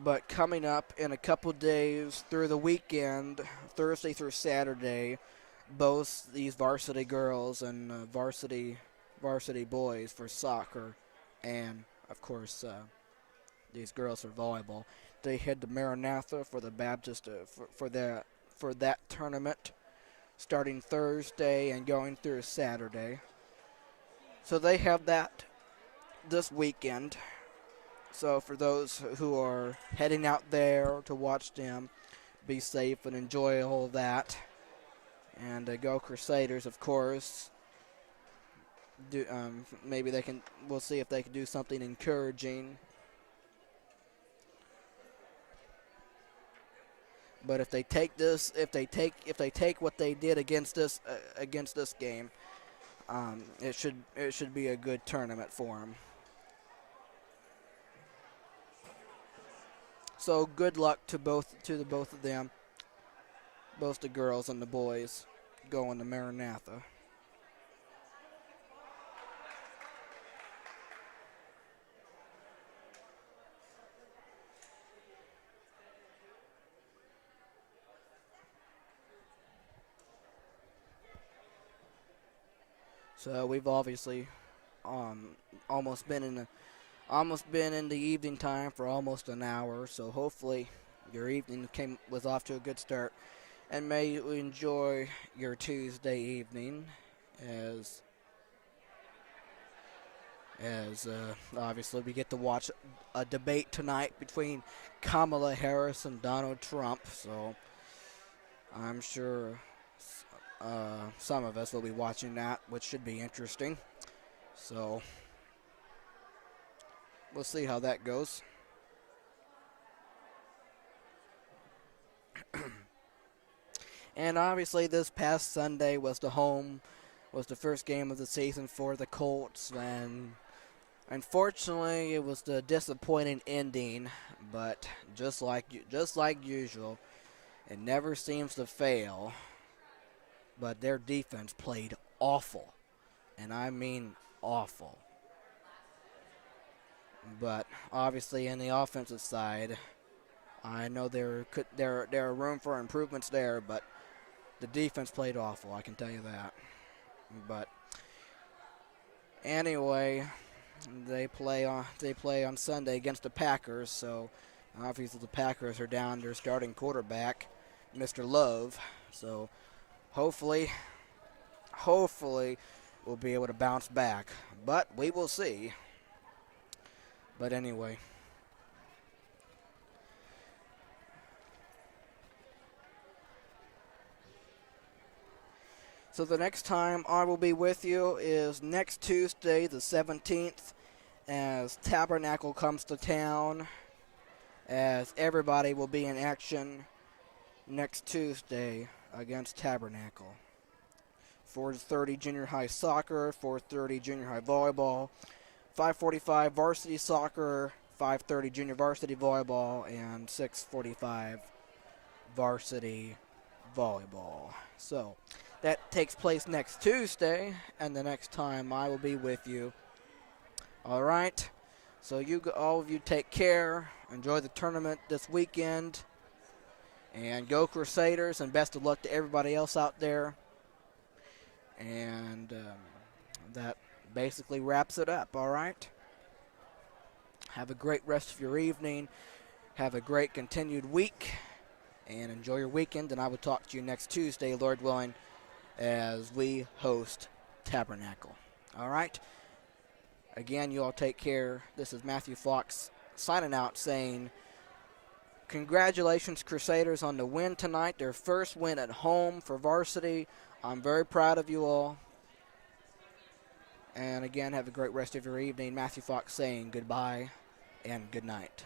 But coming up in a couple days through the weekend, Thursday through Saturday, both these varsity girls and varsity boys for soccer, and of course these girls for volleyball, they head to Maranatha for the Baptist for that tournament, starting Thursday and going through Saturday. So they have that this weekend. So for those who are heading out there to watch them, be safe and enjoy all of that. And go Crusaders, of course. Maybe we'll see if they can do something encouraging. But if they take what they did against this game, it should be a good tournament for them. So good luck to both of them, both the girls and the boys, going to Maranatha. So we've obviously almost been in the evening time for almost an hour. So hopefully your evening was off to a good start, and may you enjoy your Tuesday evening as obviously we get to watch a debate tonight between Kamala Harris and Donald Trump. So I'm sure Some of us will be watching that, which should be interesting. So we'll see how that goes. And obviously this past Sunday was the first game of the season for the Colts, and unfortunately it was the disappointing ending, but just like usual, it never seems to fail. But their defense played awful, and I mean awful. But obviously in the offensive side, I know there are room for improvements there, but the defense played awful, I can tell you that. But anyway, they play on Sunday against the Packers, so obviously the Packers are down their starting quarterback, Mr. Love. So hopefully we'll be able to bounce back, but we will see. But anyway, so the next time I will be with you is next Tuesday, the 17th, as Tabernacle comes to town, as everybody will be in action next Tuesday against Tabernacle. 4:30 junior high soccer, 4:30 junior high volleyball, 5:45 varsity soccer, 5:30 junior varsity volleyball, and 6:45 varsity volleyball. So that takes place next Tuesday, and the next time I will be with you. All right. So all of you take care. Enjoy the tournament this weekend. And go Crusaders, and best of luck to everybody else out there. And that basically wraps it up, all right? Have a great rest of your evening. Have a great continued week. And enjoy your weekend. And I will talk to you next Tuesday, Lord willing, as we host Tabernacle. All right? Again, you all take care. This is Matthew Fox signing out saying, congratulations, Crusaders, on the win tonight. Their first win at home for varsity. I'm very proud of you all. And again, have a great rest of your evening. Matthew Fox saying goodbye and good night.